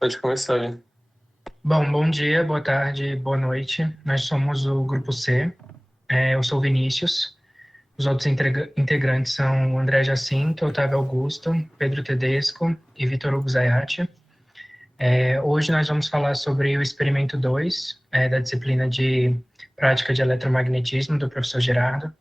Pode começar, hein? Bom, bom dia, boa tarde, boa noite. Nós somos o Grupo C. Eu sou o Vinícius. Os outros integrantes são o André Jacinto, Otávio Augusto, Pedro Tedesco e Vitor Hugo Zayati. Hoje nós vamos falar sobre o experimento 2 da disciplina de prática de eletromagnetismo do professor Gerardo.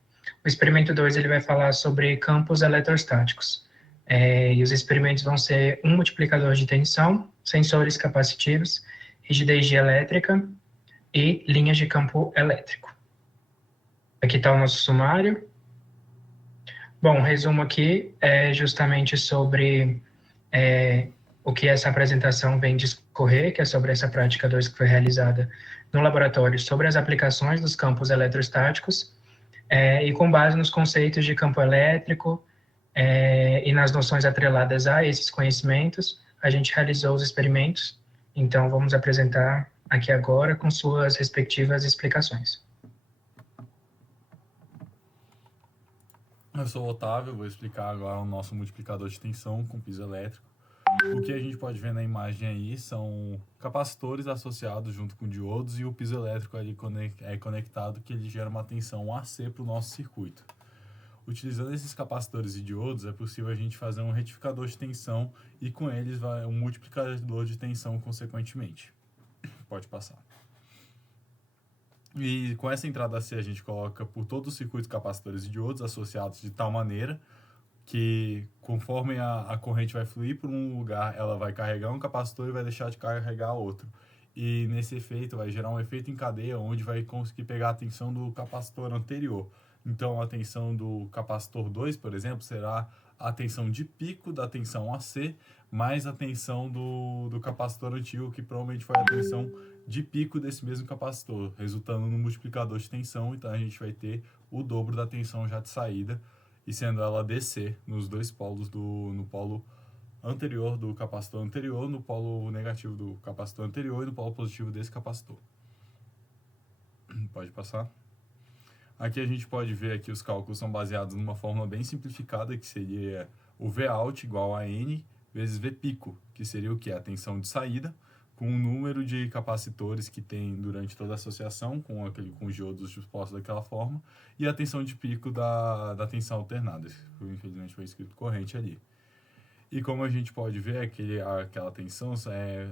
O experimento 2 ele vai falar sobre campos eletrostáticos. E os experimentos vão ser um multiplicador de tensão, sensores capacitivos, rigidez dielétrica e linhas de campo elétrico. Aqui está o nosso sumário. Bom, o resumo aqui é justamente sobre o que essa apresentação vem discorrer, que é sobre essa prática 2 que foi realizada no laboratório sobre as aplicações dos campos eletrostáticos, e com base nos conceitos de campo elétrico e nas noções atreladas a esses conhecimentos, a gente realizou os experimentos. Então, vamos apresentar aqui agora com suas respectivas explicações. Eu sou o Otávio, vou explicar agora o nosso multiplicador de tensão com piso elétrico. O que a gente pode ver na imagem aí são capacitores associados junto com diodos e o piso elétrico ali é conectado, que ele gera uma tensão AC para o nosso circuito. Utilizando esses capacitores e diodos é possível a gente fazer um retificador de tensão e com eles vai um multiplicador de tensão consequentemente. Pode passar. E com essa entrada AC a gente coloca por todo o circuito capacitores e diodos associados de tal maneira que conforme a corrente vai fluir por um lugar, ela vai carregar um capacitor e vai deixar de carregar outro. E nesse efeito vai gerar um efeito em cadeia, onde vai conseguir pegar a tensão do capacitor anterior. Então a tensão do capacitor 2, por exemplo, será a tensão de pico da tensão AC, mais a tensão do capacitor antigo, que provavelmente foi a tensão de pico desse mesmo capacitor, resultando no multiplicador de tensão. Então a gente vai ter o dobro da tensão já de saída, e sendo ela DC nos dois polos, no polo anterior do capacitor anterior, no polo negativo do capacitor anterior e no polo positivo desse capacitor. Pode passar. Aqui a gente pode ver que os cálculos são baseados numa fórmula bem simplificada, que seria o Vout igual a N vezes V pico, que seria o que? A tensão de saída, com o número de capacitores que tem durante toda a associação com os diodos dispostos daquela forma, e a tensão de pico da tensão alternada, que infelizmente foi escrito corrente ali. E como a gente pode ver, aquela tensão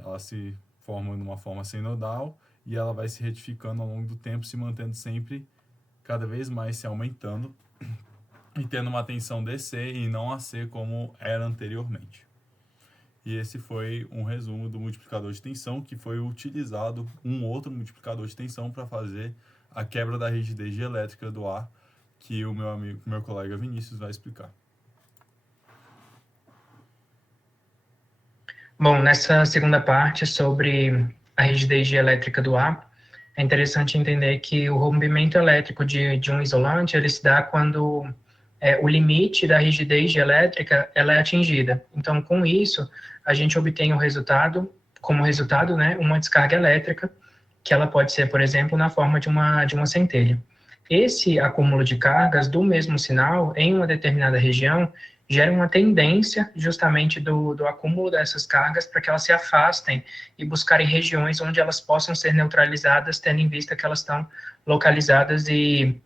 ela se forma numa forma senoidal e ela vai se retificando ao longo do tempo, se mantendo sempre cada vez mais se aumentando e tendo uma tensão DC e não AC como era anteriormente. E esse foi um resumo do multiplicador de tensão, que foi utilizado um outro multiplicador de tensão para fazer a quebra da rigidez dielétrica do ar, que o meu colega Vinícius vai explicar. Bom, nessa segunda parte sobre a rigidez dielétrica do ar, é interessante entender que o rompimento elétrico de um isolante ele se dá quando o limite da rigidez dielétrica ela é atingida. Então, com isso, a gente obtém o resultado, como resultado, né, uma descarga elétrica, que ela pode ser, por exemplo, na forma de uma centelha. Esse acúmulo de cargas do mesmo sinal em uma determinada região gera uma tendência justamente do acúmulo dessas cargas para que elas se afastem e buscarem regiões onde elas possam ser neutralizadas, tendo em vista que elas estão localizadas e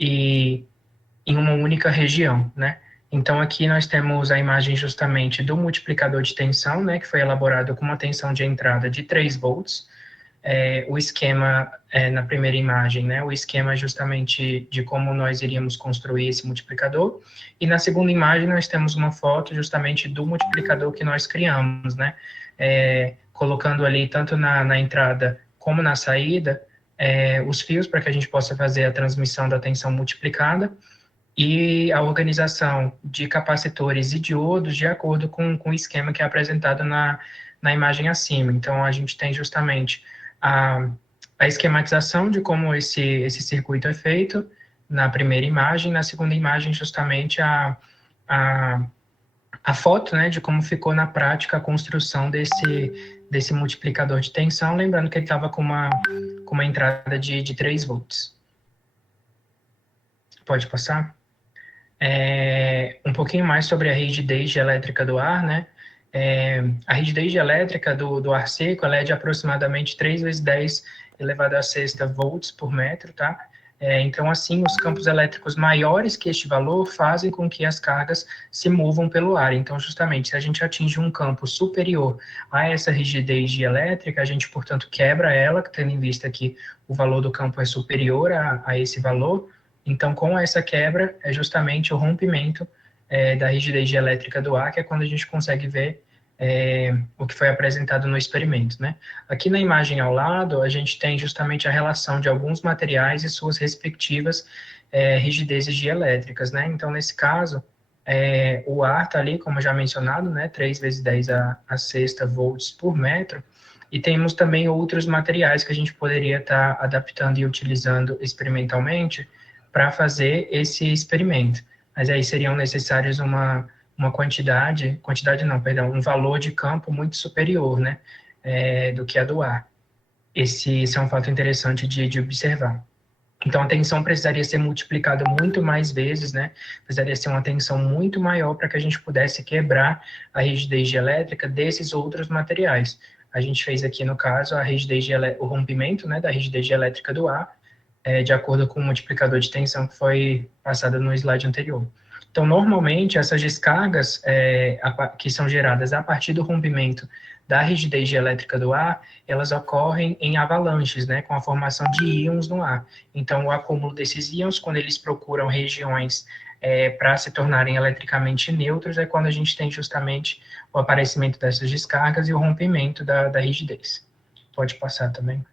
em uma única região, né? Então, aqui nós temos a imagem justamente do multiplicador de tensão, né, que foi elaborado com uma tensão de entrada de 3 volts. O esquema, na primeira imagem, né, o esquema justamente de como nós iríamos construir esse multiplicador. E na segunda imagem nós temos uma foto justamente do multiplicador que nós criamos, né, colocando ali tanto na entrada como na saída, os fios para que a gente possa fazer a transmissão da tensão multiplicada, e a organização de capacitores e diodos de acordo com o esquema que é apresentado na imagem acima. Então, a gente tem justamente a esquematização de como esse circuito é feito na primeira imagem, na segunda imagem, justamente a foto, né, de como ficou na prática a construção desse multiplicador de tensão, lembrando que ele estava com uma entrada de 3 volts. Pode passar? Um pouquinho mais sobre a rigidez elétrica do ar, né? A rigidez dielétrica do ar seco ela é de aproximadamente 3 vezes 10 elevado a sexta volts por metro, tá? Então, assim, os campos elétricos maiores que este valor fazem com que as cargas se movam pelo ar. Então, justamente, se a gente atinge um campo superior a essa rigidez dielétrica, a gente, portanto, quebra ela, tendo em vista que o valor do campo é superior a esse valor. Então, com essa quebra, é justamente o rompimento da rigidez dielétrica do ar, que é quando a gente consegue ver o que foi apresentado no experimento, né? Aqui na imagem ao lado, a gente tem justamente a relação de alguns materiais e suas respectivas rigidezes dielétricas, né? Então, nesse caso, o ar está ali, como já mencionado, né? 3 vezes 10 a sexta volts por metro, e temos também outros materiais que a gente poderia estar adaptando e utilizando experimentalmente para fazer esse experimento. Mas aí seriam necessários uma quantidade não, perdão, um valor de campo muito superior, né, do que a do ar. Esse é um fato interessante de observar. Então, a tensão precisaria ser multiplicada muito mais vezes, né? Precisaria ser uma tensão muito maior para que a gente pudesse quebrar a rigidez dielétrica desses outros materiais. A gente fez aqui, no caso, o rompimento, né, da rigidez dielétrica do ar, de acordo com o multiplicador de tensão que foi passado no slide anterior. Então, normalmente, essas descargas que são geradas a partir do rompimento da rigidez dielétrica do ar, elas ocorrem em avalanches, né, com a formação de íons no ar. Então, o acúmulo desses íons, quando eles procuram regiões para se tornarem eletricamente neutros, é quando a gente tem justamente o aparecimento dessas descargas e o rompimento da rigidez. Pode passar também.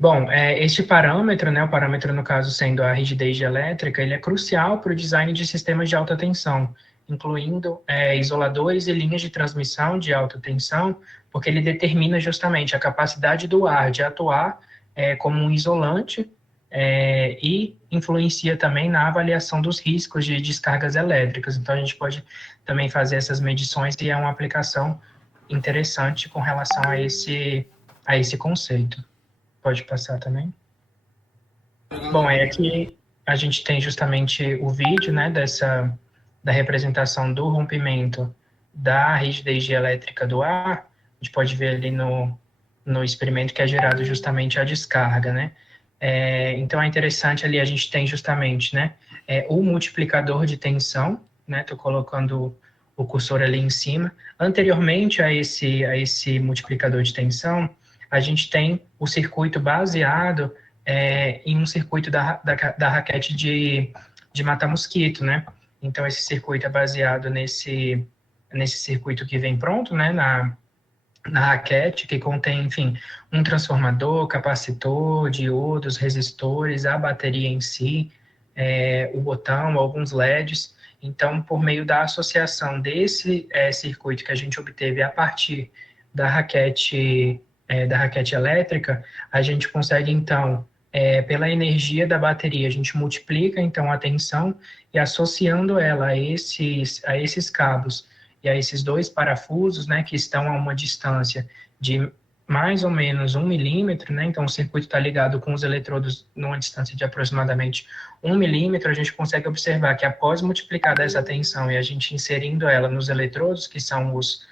Bom, este parâmetro, né, o parâmetro no caso sendo a rigidez elétrica, ele é crucial para o design de sistemas de alta tensão, incluindo isoladores e linhas de transmissão de alta tensão, porque ele determina justamente a capacidade do ar de atuar como um isolante e influencia também na avaliação dos riscos de descargas elétricas. Então, a gente pode também fazer essas medições e é uma aplicação interessante com relação a esse conceito. Pode passar também. Bom, aqui a gente tem justamente o vídeo, né, da representação do rompimento da rigidez elétrica do ar. A gente pode ver ali no experimento que é gerado justamente a descarga, né. Então, é interessante ali, a gente tem justamente, né, o multiplicador de tensão, né, estou colocando o cursor ali em cima. Anteriormente a esse multiplicador de tensão, a gente tem o circuito baseado em um circuito da raquete de matar mosquito, né? Então, esse circuito é baseado nesse circuito que vem pronto, né? Na raquete, que contém, enfim, um transformador, capacitor, diodos, resistores, a bateria em si, o botão, alguns LEDs. Então, por meio da associação desse circuito que a gente obteve a partir da raquete elétrica, a gente consegue, então, pela energia da bateria, a gente multiplica, então, a tensão e associando ela a esses cabos e a esses dois parafusos, né, que estão a uma distância de mais ou menos 1 milímetro, né, então o circuito está ligado com os eletrodos numa distância de aproximadamente 1 milímetro, a gente consegue observar que após multiplicar essa tensão e a gente inserindo ela nos eletrodos, que são os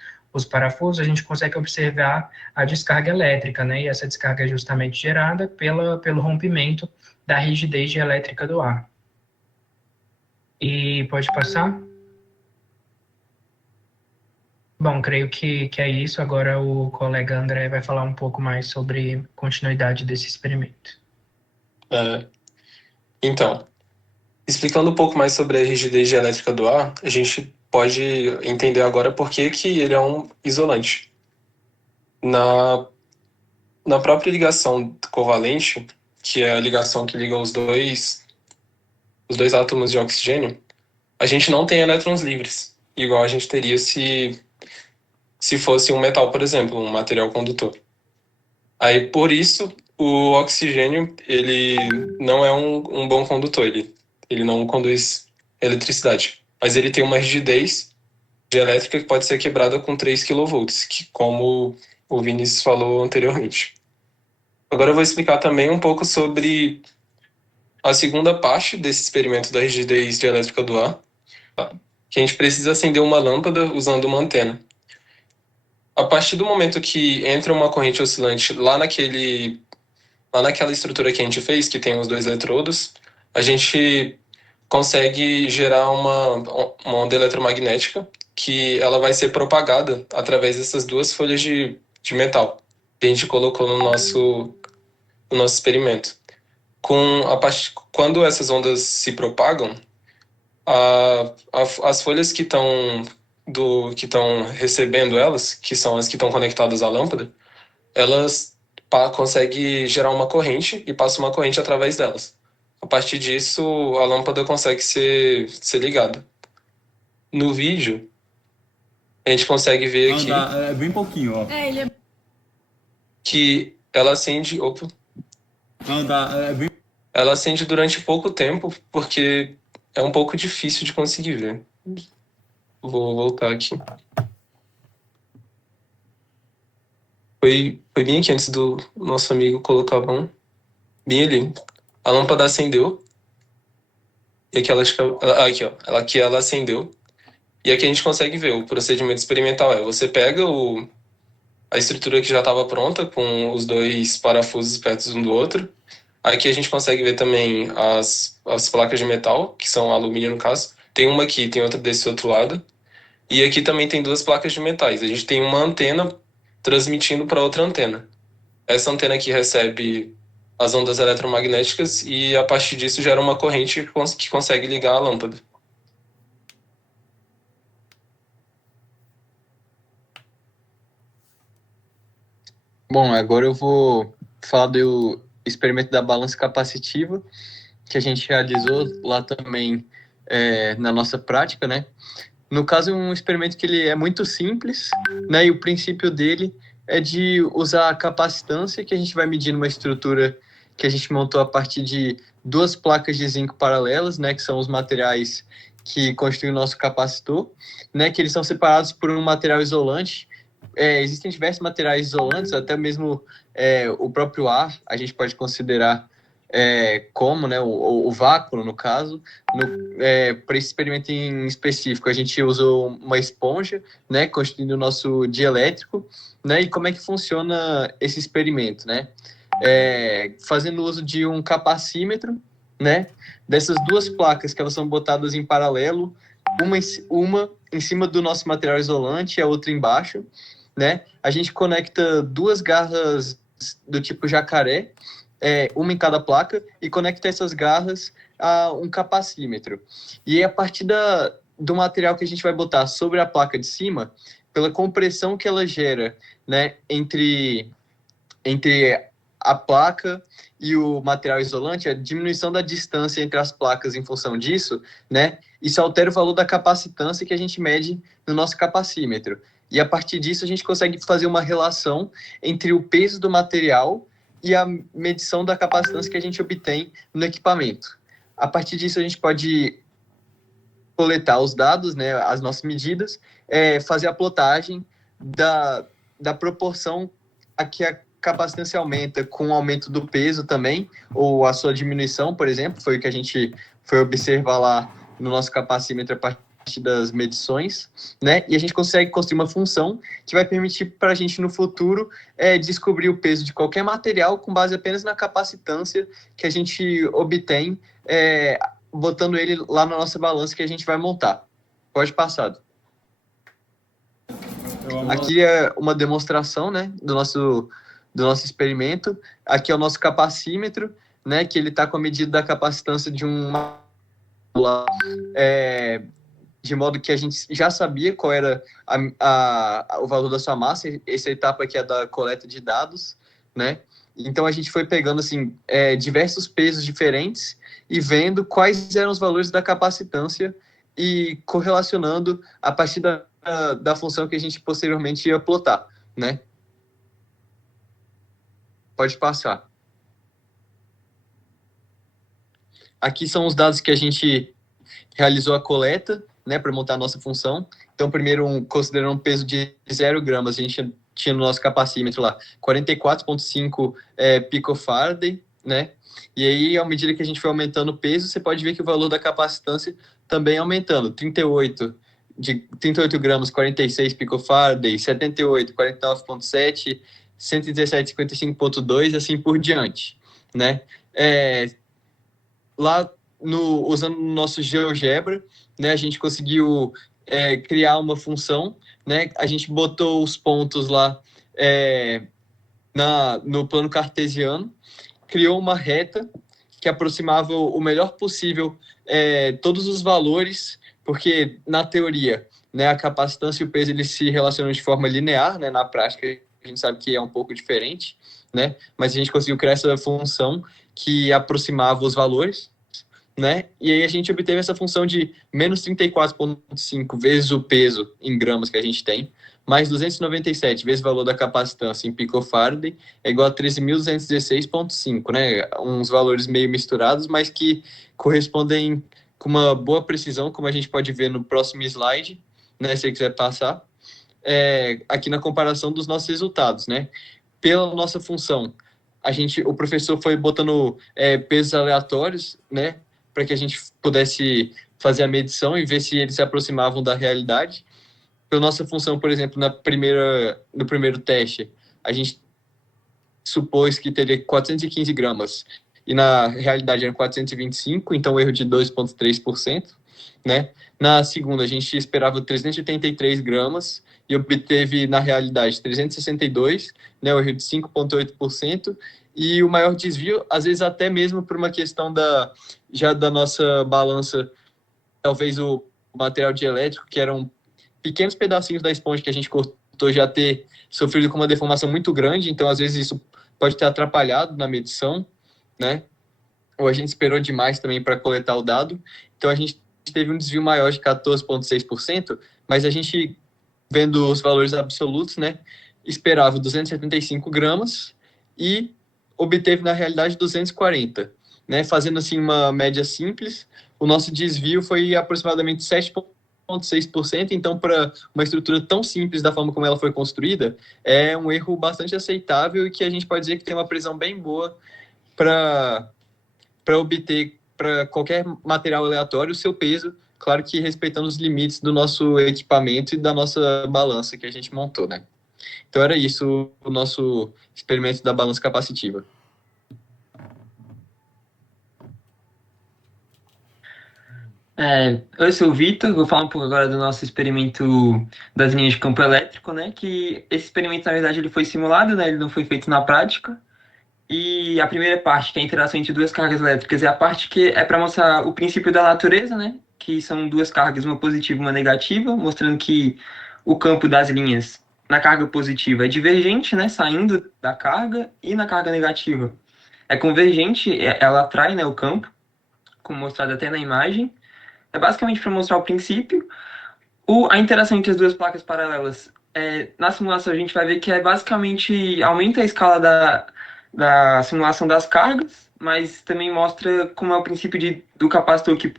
parafusos, a gente consegue observar a descarga elétrica, né, e essa descarga é justamente gerada pelo rompimento da rigidez elétrica do ar. E pode passar? Bom, creio que é isso. Agora o colega André vai falar um pouco mais sobre continuidade desse experimento. Então, explicando um pouco mais sobre a rigidez elétrica do ar, a gente pode entender agora por que ele é um isolante. Na própria ligação covalente, que é a ligação que liga os dois átomos de oxigênio, a gente não tem elétrons livres, igual a gente teria se fosse um metal, por exemplo, um material condutor. Aí, por isso, o oxigênio, ele não é um bom condutor, ele não conduz eletricidade, mas ele tem uma rigidez elétrica que pode ser quebrada com 3 kV, que, como o Vinícius falou anteriormente. Agora eu vou explicar também um pouco sobre a segunda parte desse experimento da rigidez elétrica do ar, que a gente precisa acender uma lâmpada usando uma antena. A partir do momento que entra uma corrente oscilante lá naquela estrutura que a gente fez, que tem os dois eletrodos, a gente consegue gerar uma onda eletromagnética que ela vai ser propagada através dessas duas folhas de metal que a gente colocou no nosso experimento. Quando essas ondas se propagam, as folhas que estão recebendo elas, que são as que estão conectadas à lâmpada, elas conseguem gerar uma corrente e passa uma corrente através delas. A partir disso, a lâmpada consegue ser ligada. No vídeo, a gente consegue ver aqui É bem pouquinho, ó. que ela acende. Opa, É bem... ela acende durante pouco tempo, porque é um pouco difícil de conseguir ver. Vou voltar aqui. Foi bem aqui antes do nosso amigo colocar a mão. Bem ali. A lâmpada acendeu. E aqui aqui, ó. Aqui ela acendeu. E aqui a gente consegue ver o procedimento experimental. Você pega a estrutura que já estava pronta, com os dois parafusos perto um do outro. Aqui a gente consegue ver também as placas de metal, que são alumínio no caso. Tem uma aqui, tem outra desse outro lado. E aqui também tem duas placas de metais. A gente tem uma antena transmitindo para outra antena. Essa antena aqui recebe as ondas eletromagnéticas e a partir disso gera uma corrente que consegue ligar a lâmpada. Bom, agora eu vou falar do experimento da balança capacitiva, que a gente realizou lá também na nossa prática, né? No caso, é um experimento que ele é muito simples, né? E o princípio dele é de usar a capacitância, que a gente vai medir numa estrutura que a gente montou a partir de duas placas de zinco paralelas, né? Que são os materiais que constituem o nosso capacitor, né? Que eles são separados por um material isolante. Existem diversos materiais isolantes, até mesmo o próprio ar, a gente pode considerar como, né, o vácuo, no caso. Para esse experimento em específico, a gente usou uma esponja, né, constituindo o nosso dielétrico, né, e como é que funciona esse experimento, né? Fazendo uso de um capacímetro, né, dessas duas placas que elas são botadas em paralelo, uma em cima do nosso material isolante e a outra embaixo, né? A gente conecta duas garras do tipo jacaré, uma em cada placa, e conecta essas garras a um capacímetro. E a partir do material que a gente vai botar sobre a placa de cima, pela compressão que ela gera, né, entre a placa e o material isolante, a diminuição da distância entre as placas em função disso, né, isso altera o valor da capacitância que a gente mede no nosso capacímetro. E a partir disso a gente consegue fazer uma relação entre o peso do material e a medição da capacitância que a gente obtém no equipamento. A partir disso a gente pode coletar os dados, né, as nossas medidas, fazer a plotagem da proporção a que a capacitância aumenta com o aumento do peso também, ou a sua diminuição, por exemplo, foi o que a gente foi observar lá no nosso capacímetro a partir das medições, né? E a gente consegue construir uma função que vai permitir para a gente no futuro descobrir o peso de qualquer material com base apenas na capacitância que a gente obtém botando ele lá na nossa balança que a gente vai montar. Pode passar. Aqui é uma demonstração, né, do nosso experimento. Aqui é o nosso capacímetro, né, que ele está com a medida da capacitância de de modo que a gente já sabia qual era o valor da sua massa. Essa etapa aqui é da coleta de dados, né? Então a gente foi pegando assim diversos pesos diferentes e vendo quais eram os valores da capacitância e correlacionando a partir da função que a gente posteriormente ia plotar, né? Pode passar. Aqui são os dados que a gente realizou a coleta, né, para montar a nossa função. Então, primeiro, considerando um peso de 0 gramas, a gente tinha no nosso capacímetro lá 44,5 picofarad, né? E aí, à medida que a gente foi aumentando o peso, você pode ver que o valor da capacitância também aumentando, 38 de 38 gramas, 46 picofaraday, 78, 49,7, 117, 55,2 e assim por diante, né? Lá, usando o nosso GeoGebra, né, a gente conseguiu criar uma função, né? A gente botou os pontos lá no plano cartesiano, criou uma reta que aproximava o melhor possível todos os valores, porque na teoria, né, a capacitância e o peso eles se relacionam de forma linear, né? Na prática a gente sabe que é um pouco diferente, né? Mas a gente conseguiu criar essa função que aproximava os valores, né? E aí a gente obteve essa função de menos 34,5 vezes o peso em gramas que a gente tem, mais 297 vezes o valor da capacitância em picofaraday, é igual a 13.216,5, né? Uns valores meio misturados, mas que correspondem com uma boa precisão, como a gente pode ver no próximo slide, né? Se você quiser passar, aqui na comparação dos nossos resultados, né? Pela nossa função, o professor foi botando pesos aleatórios, né? Para que a gente pudesse fazer a medição e ver se eles se aproximavam da realidade. Pela nossa função, por exemplo, no primeiro teste, a gente supôs que teria 415 gramas e na realidade eram 425, então erro de 2,3%, né? Na segunda, a gente esperava 383 gramas e obteve, na realidade, 362, né? O erro de 5,8%. E o maior desvio, às vezes até mesmo por uma questão da nossa balança, talvez o material dielétrico, que eram pequenos pedacinhos da esponja que a gente cortou, já ter sofrido com uma deformação muito grande, então às vezes isso pode ter atrapalhado na medição, né? Ou a gente esperou demais também para coletar o dado, então a gente teve um desvio maior de 14,6%, mas a gente, vendo os valores absolutos, né, esperava 275 gramas e obteve na realidade 240, né? Fazendo assim uma média simples, o nosso desvio foi aproximadamente 7,6%, então para uma estrutura tão simples da forma como ela foi construída, é um erro bastante aceitável e que a gente pode dizer que tem uma precisão bem boa para obter para qualquer material aleatório o seu peso, claro que respeitando os limites do nosso equipamento e da nossa balança que a gente montou, né? Então era isso o nosso experimento da balança capacitiva. Eu sou o Vitor, vou falar um pouco agora do nosso experimento das linhas de campo elétrico, né? Que esse experimento, na verdade, ele foi simulado, né? Ele não foi feito na prática. E a primeira parte, que é a interação entre duas cargas elétricas, é a parte que é para mostrar o princípio da natureza, né? Que são duas cargas, uma positiva e uma negativa, mostrando que o campo das linhas na carga positiva é divergente, né? Saindo da carga, e na carga negativa é convergente, ela atrai, né, o campo, como mostrado até na imagem. É basicamente para mostrar o princípio. A interação entre as duas placas paralelas, na simulação a gente vai ver que basicamente aumenta a escala da simulação das cargas, mas também mostra como é o princípio do capacitor que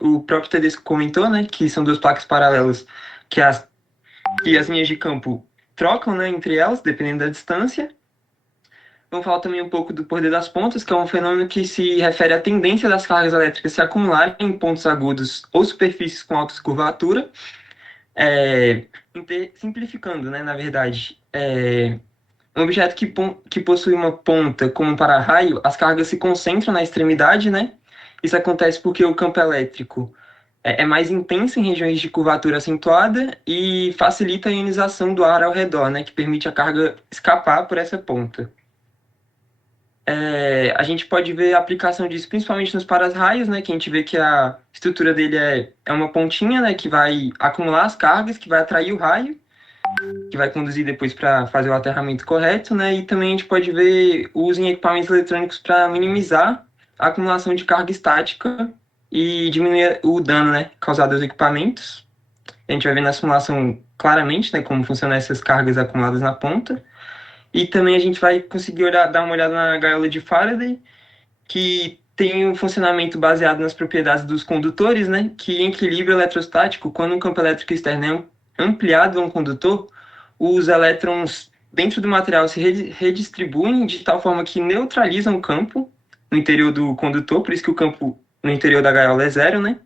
o próprio Tedesco comentou, né, que são duas placas paralelas que as linhas de campo trocam, né, entre elas, dependendo da distância. Vamos falar também um pouco do poder das pontas, que é um fenômeno que se refere à tendência das cargas elétricas se acumularem em pontos agudos ou superfícies com alta curvatura. Simplificando, né, na verdade, um objeto que possui uma ponta como um para-raio, as cargas se concentram na extremidade, né? Isso acontece porque o campo elétrico é mais intenso em regiões de curvatura acentuada e facilita a ionização do ar ao redor, né? Que permite a carga escapar por essa ponta. A gente pode ver a aplicação disso principalmente nos para-raios, né? Que a gente vê que a estrutura dele é uma pontinha, né? Que vai acumular as cargas, que vai atrair o raio, que vai conduzir depois para fazer o aterramento correto, né? E também a gente pode ver o uso em equipamentos eletrônicos para minimizar a acumulação de carga estática e diminuir o dano, né, causado aos equipamentos. A gente vai ver na simulação claramente, né, como funcionam essas cargas acumuladas na ponta. E também a gente vai conseguir dar uma olhada na gaiola de Faraday, que tem um funcionamento baseado nas propriedades dos condutores, né, que em equilíbrio eletrostático, quando um campo elétrico externo é ampliado a um condutor, os elétrons dentro do material se redistribuem de tal forma que neutralizam o campo no interior do condutor, por isso que o campo no interior da gaiola é zero, né?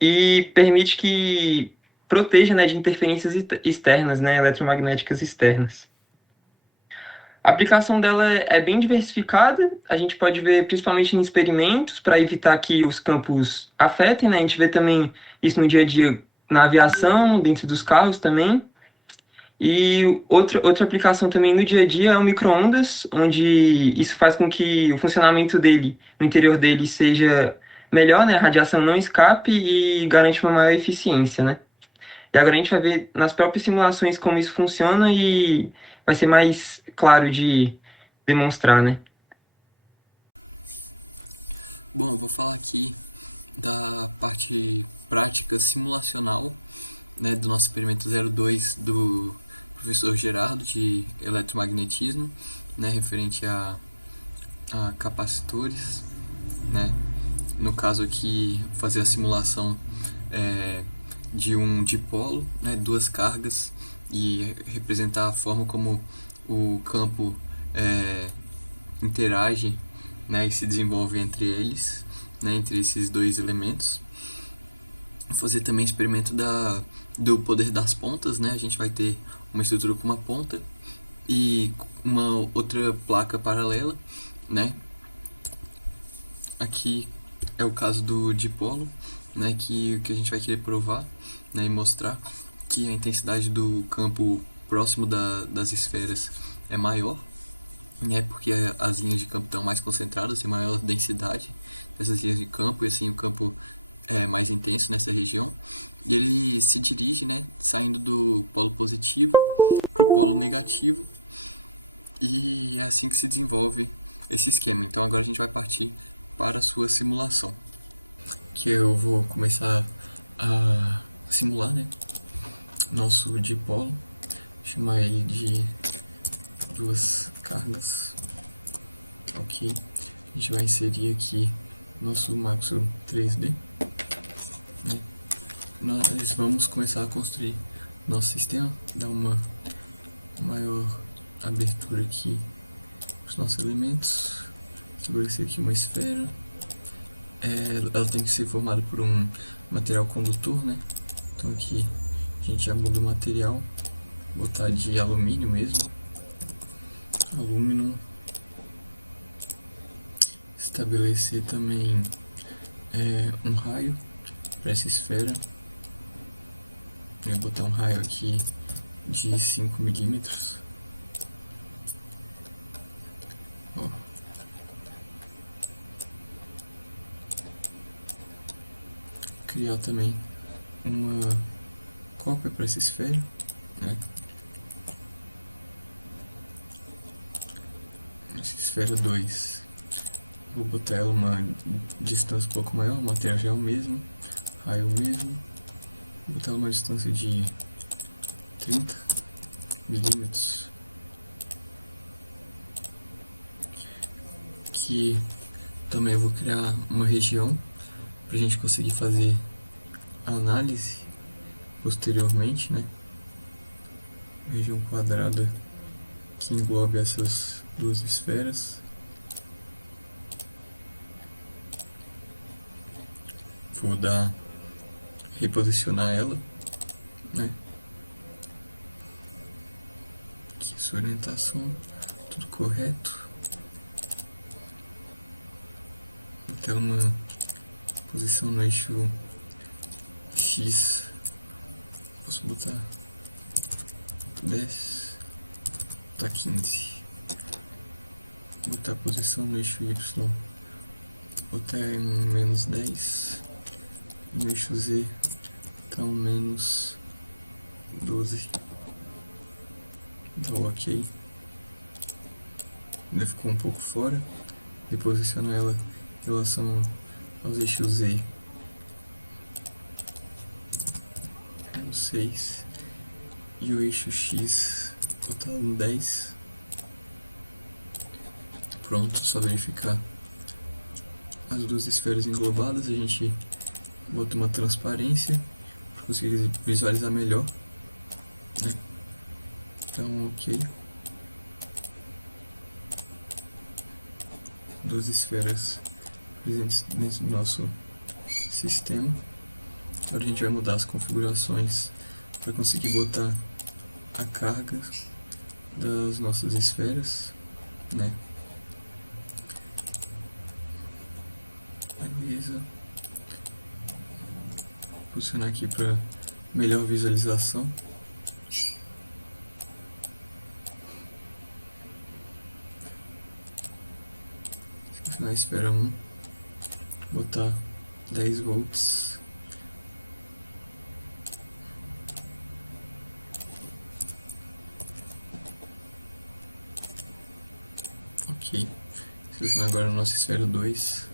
E permite que proteja, né, de interferências externas, né, eletromagnéticas externas. A aplicação dela é bem diversificada, a gente pode ver principalmente em experimentos para evitar que os campos afetem, né? A gente vê também isso no dia a dia na aviação, dentro dos carros também. E outra aplicação também no dia a dia é o micro-ondas, onde isso faz com que o funcionamento dele, no interior dele, seja melhor, né? A radiação não escape e garante uma maior eficiência, né? E agora a gente vai ver nas próprias simulações como isso funciona e vai ser mais claro de demonstrar, né? Bom, eu vou falar aqui da parte prática simulacional, né, do nosso experimento 02 do professor Gerardo de eletromagnetismo, né, referente a capacitores, né. No caso aqui, fazer a simulação de um dipolo, né, duas cargas, e representar a forma como o campo interage, né, e se desenvolve entre eles, né, entre esses dois elementos. Fazer também experimento do poder das pontas, né? A gente vai ter uma estrutura com uma ponta e uma outra placa paralela, né? Aqui é o caso do dipolo, né? Que a gente vai querer provar, né? E mostrar que a intensidade do campo próximo das esferas é maior, né? Porque as linhas de campo estão mais concentradas, tem maior densidade dessas linhas de campo, e assim o campo é mais intenso nessa região, e ele se dirige, né, saindo do polo positivo para o polo negativo, e é assim que se desenvolve esse esquema. Então agora a gente vai partir para a sua simulação, que eu vou começar a simular, né, nosso dipolo, chamar ele de duas cargas, ok. A gente vai inserir aqui nosso Maxo 3D, né? Nós vamos começar a construir nosso sistema, dar uma maior abertura aqui para os nossos elementos, estabelecer aqui uma esfera. Ela tem que ser formada por um material condutor, né? Então aqui a gente já muda o material, botar de alumínio mesmo, alumínio. Estabelecer também um raio para essa esfera. Eu vou botar um raio aqui de 5 milímetros. Ó. Criar também uma cópia para essa esfera, né? Essa esfera 2. Vou botar ela uma distância um pouco maior, o material já é o mesmo, raio mesmo. Vou botar ela uma distância de 30 milímetros. Aqui também eu vou criar uma região para a gente conseguir fazer a análise posteriormente, né? Uma região quadrada que englobe essas duas esferas. Vou reposicionar ela, né? Aqui sua orientação, tudo correto. Vou ter uma posição no eixo X. Posso botar 10, botar 15. Botar a posição no eixo Y. Botar em menos 10. No eixo Z tá um menos 12. Dá o OK. Ainda ficou um pouco fora. Reposiciono ela em relação aos eixos Z. No 6. E o eixo X botar no 10. Pronto, só verificar as duas esferas englobadas. A gente bota uma transparência para conseguir visualizar melhor, né? Então, ok. Duas esferas presentes dentro do nosso sistema. Agora a gente vai mudar as configurações para conseguir botar a carga das nossas esferas, né? Beleza. Posicionar aqui para melhor visualização. Selecionar a esfera 1, botar 10 volts. Ok. Selecionar agora a nossa esfera 2.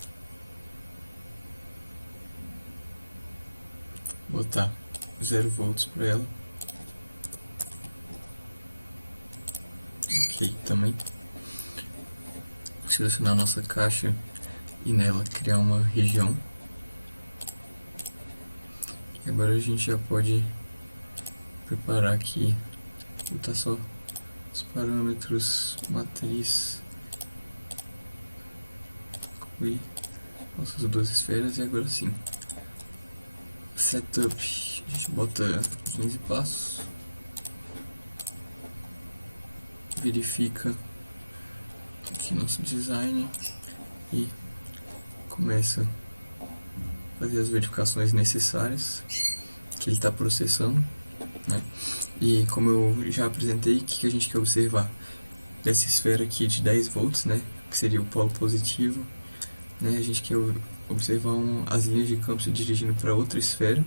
Botar 0 volts para ela. Ok, também. Selecionar a nossa caixa e nela criar uma região. E agora a gente já pode preparar aqui, botar só os parâmetros matriz, concluir nossas duas esferas e agora sim. Setup, a gente bota 15 passos, verifica aqui nosso design e começa a fazer as verificações necessárias que ele está processando, né? E como eu já apresentei, o que a gente quer observar? Dessa esfera aqui de 10 volts, né, que seria o polo positivo, né, a gente quer observar as linhas de campo se dirigindo para outra esfera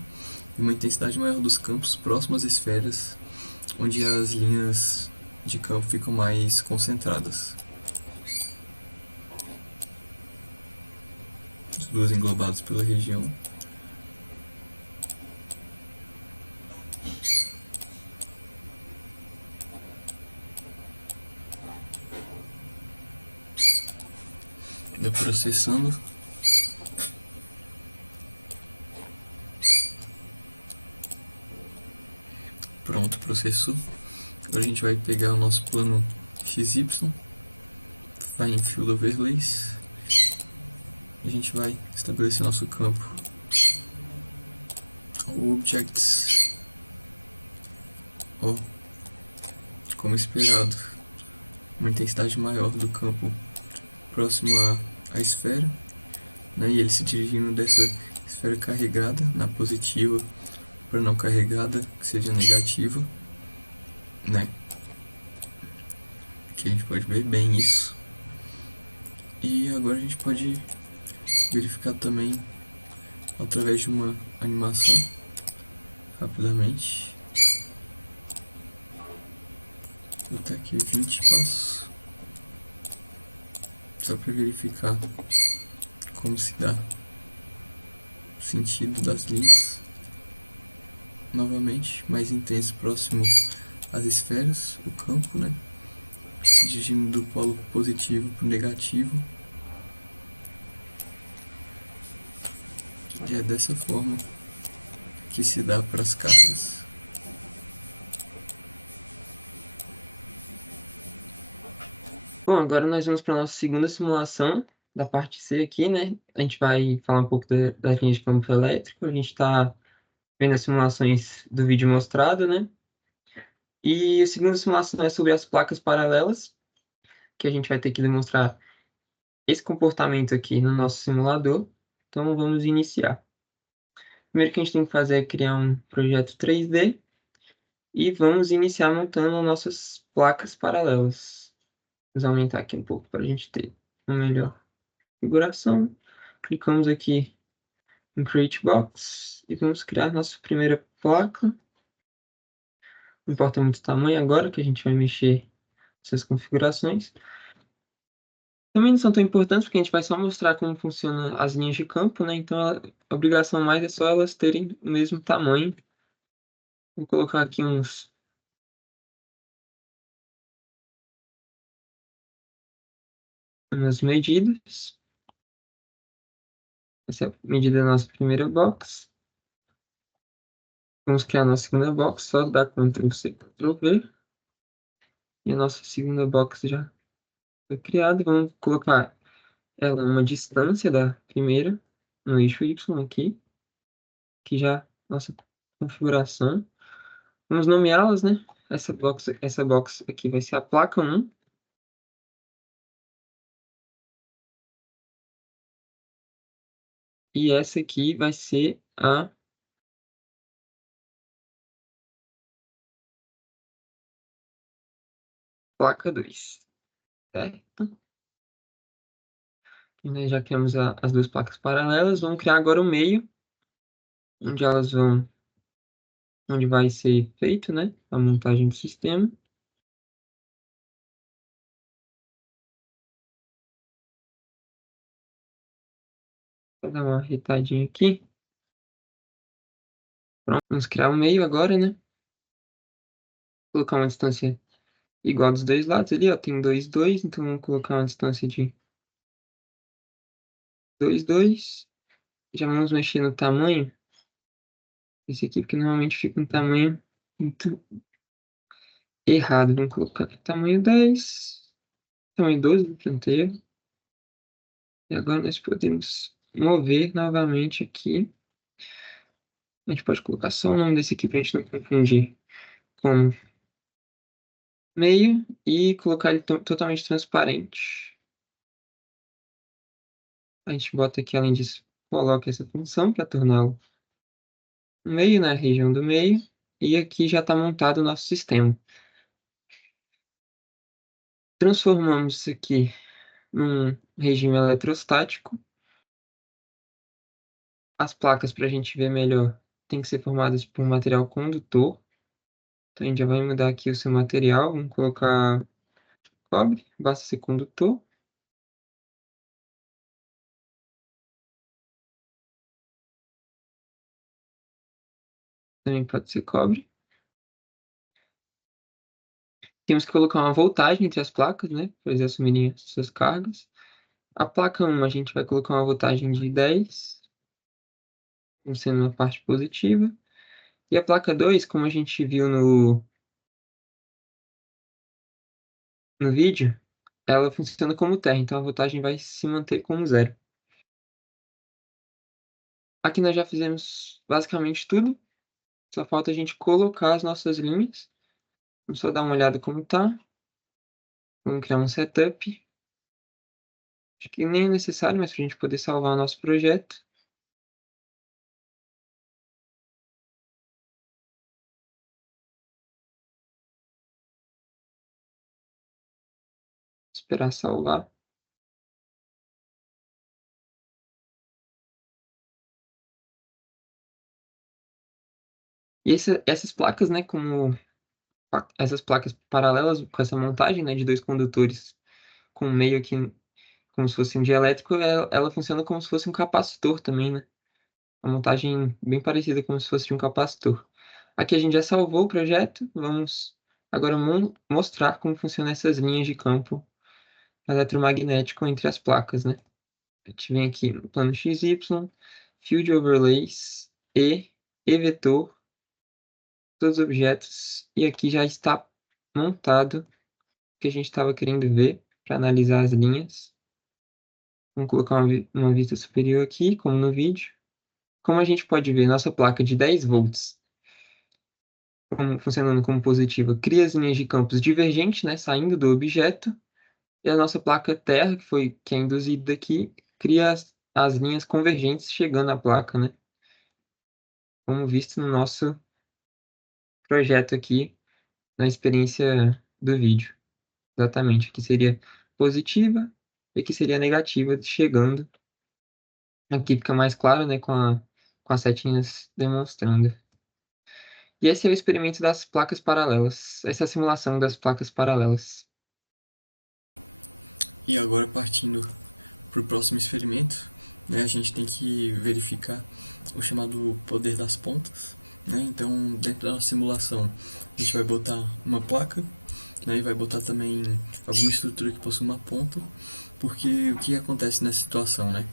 e uma intensidade maior dos campos próximos às esferas, onde as linhas de campo ficam mais concentradas. As duas englobadas pela região. Ainda processando. Pronto, processou. Agora a gente vai pegar o nosso plano XY, vai em Field Overlays, a gente vai estabelecer nosso campo Objects, como esperado, uma intensidade maior do campo próximo à esfera, né, e ele se dirigindo dessa esfera carregada na positiva para não carregada, que seja negativa, né? Aqui a gente pode ver bem isso. E agora a gente pode verificar também através de uma animação rapidamente. Vou botar aqui 20 passos só para verificar como se dá o sentido das linhas. Novamente, mais intenso próximo às esferas, o campo, né? Se dirigindo do polo positivo para o negativo. E é dessa forma que se dá para as cargas. Bom, agora nós vamos para a nossa segunda simulação da parte C aqui, né? A gente vai falar um pouco das linhas de campo elétrico. A gente está vendo as simulações do vídeo mostrado, né? E a segunda simulação é sobre as placas paralelas, que a gente vai ter que demonstrar esse comportamento aqui no nosso simulador. Então, vamos iniciar. Primeiro que a gente tem que fazer é criar um projeto 3D e vamos iniciar montando nossas placas paralelas. Vamos aumentar aqui um pouco para a gente ter uma melhor configuração. Clicamos aqui em Create Box e vamos criar nossa primeira placa. Não importa muito o tamanho agora, que a gente vai mexer essas configurações. Também não são tão importantes, porque a gente vai só mostrar como funcionam as linhas de campo, né? Então, a obrigação mais é só elas terem o mesmo tamanho. Vou colocar aqui umas medidas. Essa é a medida da nossa primeira box. Vamos criar a nossa segunda box, só dar Ctrl+C, Ctrl+V. E a nossa segunda box já foi criada. Vamos colocar ela uma distância da primeira, no eixo Y aqui, que já nossa configuração. Vamos nomeá-las, né? Essa box aqui vai ser a placa 1. E essa aqui vai ser a placa 2, certo? E nós já criamos as duas placas paralelas. Vamos criar agora o meio, onde vai ser feito, né, a montagem do sistema. Vou dar uma arretadinha aqui. Pronto, vamos criar o meio agora, né? Colocar uma distância igual dos dois lados ali, ó. Tem 2, 2, então vamos colocar uma distância de 2, 2. Já vamos mexer no tamanho. Esse aqui, porque normalmente fica um tamanho muito errado. Vamos colocar tamanho 10, tamanho 12 do canteiro. E agora nós podemos mover novamente aqui. A gente pode colocar só o nome desse aqui para a gente não confundir com meio e colocar ele totalmente transparente. A gente bota aqui, além disso, coloca essa função para torná-lo meio, na região do meio. E aqui já está montado o nosso sistema. Transformamos isso aqui num regime eletrostático. As placas, para a gente ver melhor, tem que ser formadas por material condutor. Então, a gente já vai mudar aqui o seu material. Vamos colocar cobre, basta ser condutor. Também pode ser cobre. Temos que colocar uma voltagem entre as placas, né? Para eles assumirem as suas cargas. A placa 1, a gente vai colocar uma voltagem de 10, sendo uma parte positiva. E a placa 2, como a gente viu no vídeo, ela funciona como terra, então a voltagem vai se manter como zero. Aqui nós já fizemos basicamente tudo. Só falta a gente colocar as nossas linhas. Vamos só dar uma olhada como tá. Vamos criar um setup. Acho que nem é necessário, mas para a gente poder salvar o nosso projeto. Esperar salvar. E essas placas, né, como essas placas paralelas com essa montagem, né, de dois condutores com meio aqui como se fosse um dielétrico, ela funciona como se fosse um capacitor também, né? Uma montagem bem parecida como se fosse de um capacitor. Aqui a gente já salvou o projeto, vamos agora mostrar como funcionam essas linhas de campo eletromagnético entre as placas, né? A gente vem aqui no plano XY, Field Overlays, E-vetor, todos os objetos, e aqui já está montado o que a gente estava querendo ver para analisar as linhas. Vamos colocar uma vista superior aqui, como no vídeo. Como a gente pode ver, nossa placa de 10 volts, funcionando como positiva, cria as linhas de campos divergentes, né, saindo do objeto. E a nossa placa terra, que é induzida aqui, cria as linhas convergentes chegando à placa, né? Como visto no nosso projeto aqui, na experiência do vídeo. Exatamente, aqui seria positiva e aqui seria negativa chegando. Aqui fica mais claro, né, com as setinhas demonstrando. E esse é o experimento das placas paralelas. Essa é a simulação das placas paralelas. E agora, partindo para o próximo experimento, né, a gente tem que verificar o chamado poder das pontas. Né? Então, dentro da nossa simulação, a gente vai botar uma placa, né, e vai botar também alguma estrutura que possua uma ponta, porque o que acontece nessa situação, né?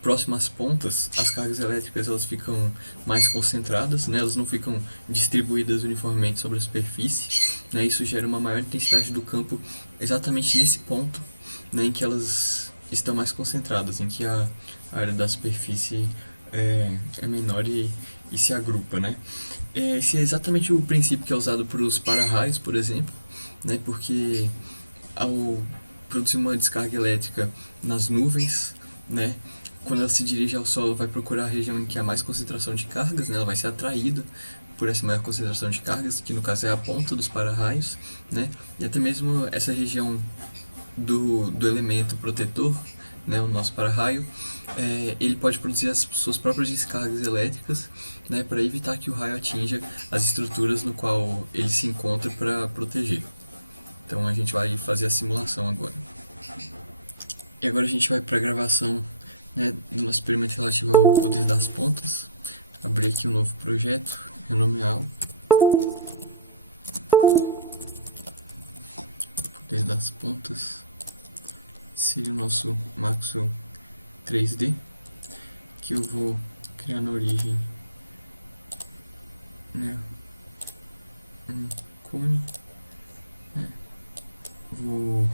Próximo às pontas, as cargas elétricas elas ficam mais concentradas, né? Elas não ficam distribuídas uniformemente sobre a superfície, né? Isso gera uma maior intensidade do campo exatamente nesse ponto, né, em que elas estão mais concentradas, em que a área da superfície é menor e se agrupa, né? Esse é exatamente o princípio que é usado para os para-raios, por exemplo, né? Porque ao produzir uma descarga elétrica nas nuvens, né? Quando ela se dirige ao solo, vai procurar a região em que há mais concentração de cargas, né? Ela vai ser atraída por essa maior concentração de cargas, que no caso é a ponta dos para-raios, né? E até mesmo essa região do elemento protetor, né, o nosso para-raio, ele pode produzir as suas próprias descargas elétricas, né, para evitar que o raio atinja as estruturas no qual ele se encontra para proteger. Então a gente vai fazer a simulação agora. E agora a gente vai para a gravação, né, do nosso experimento relativo ao poder das pontas. Abrir aqui um novo projeto, renomeá-lo. Poder das pontas. Seria o nosso Maxwell 3D, que eu vou criar na origem, né, um cone, né, vou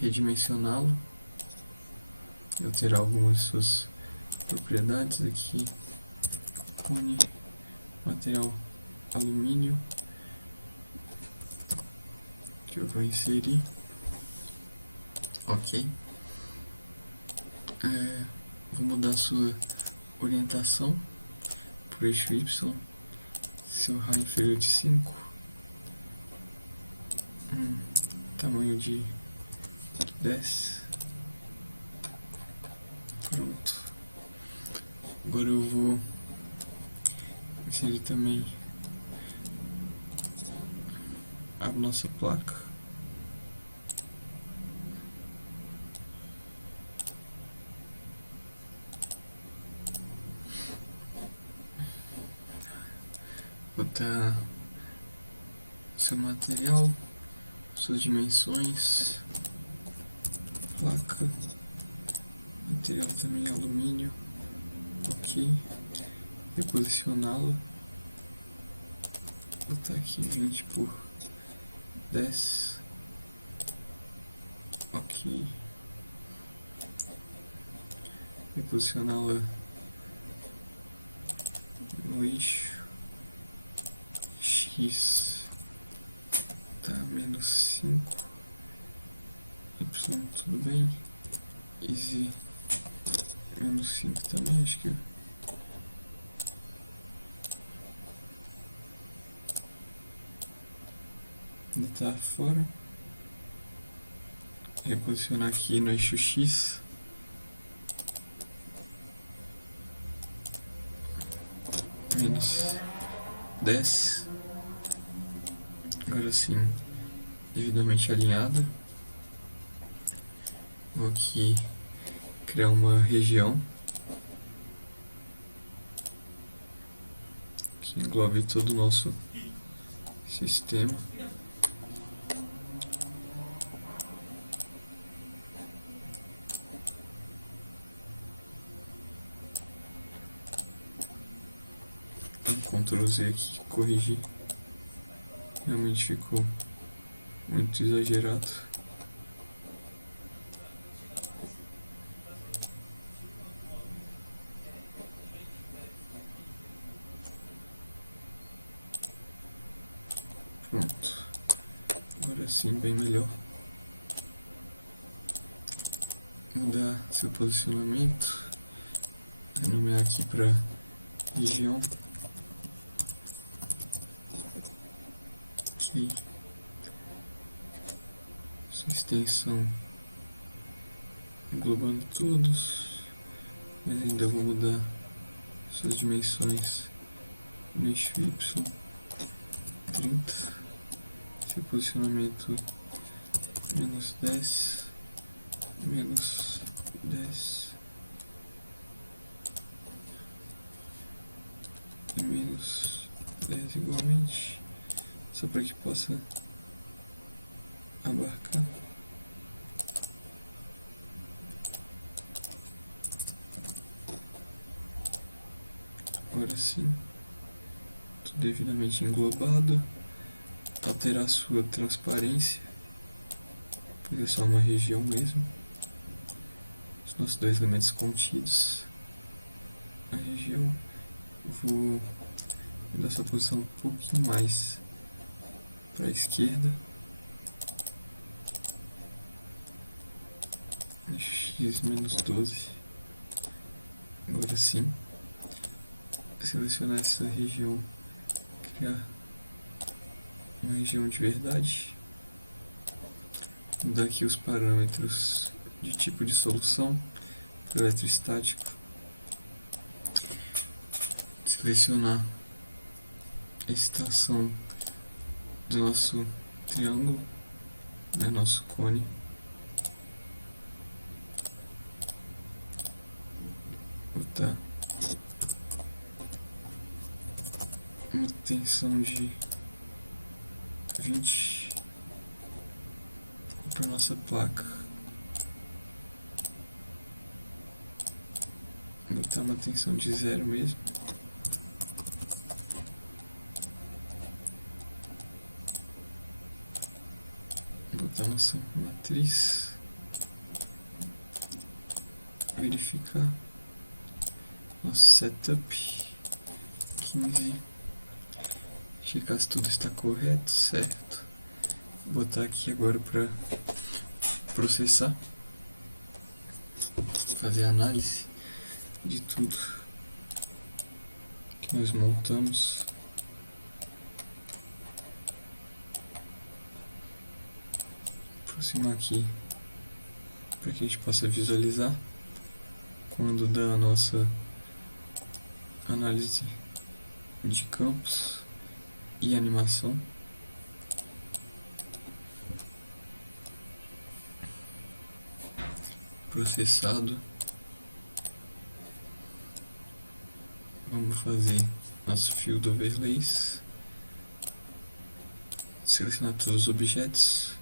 redimensioná-lo e alterar algumas de suas propriedades aqui. Cone, material alumínio, que eu vou inserir. Ok. Vou mudar a sua orientação para o eixo Y. Seu raio inferior de 5. Tamanho de 10. Pronto. Agora eu vou inserir também a nossa placa. Botar seu material, suas dimensões, placa, material também alumínio, ok, reposicioná-la, botar aqui 20 por 10, ok, reposicioná-la no eixo X, tá, menos 5, Y tudo bem, e Z menos 5 também, acho que ainda tá fora. Reposicionar aqui no eixo X, menos 10. Agora sim, devidamente alinhada. Vou aqui criar uma região que englobe todo o nosso sistema. Ctrl Z aqui, corrigir. Realmente ficou muito exagerado. Pronto. Agora sim, bem melhor. Mudar seu posicionamento. Renomear aqui para região. Ok. Sua extensão englobando todos, mas ainda vou mudar suas dimensões no eixo Y, 30, seu posicionamento menos 10, menos 10 e menos 10 igualmente, só para que possa abarcar. Agora sim, tudo devidamente englobado. Alterar sua transparência, pois é só uma região mesmo. Os nossos dois elementos contidos. a região. Vou dar sua posição um pouquinho mais para a esquerda. X-12. Agora sim. Selecionar essa região. Criar uma região de verdade. Mudar aqui os parâmetros de tipo de solução para eletrostático. Selecionar a estação do nosso triângulo, né, nosso cone. Botar uma tensão de 20 para nossa placa. Botar uma tensão de 0 mesmo. Botar nossa matriz. Verificar nosso setup 15. Checar se tudo está correto, certo. Vou botar aqui agora para processar, fazer a análise de tudo que nós montamos. Aproximar aqui para que a gente possa visualizar quando dá a nossa análise de campos e animação. Processado. Vamos fazer nosso field overlays. Selecionar todos os objetos.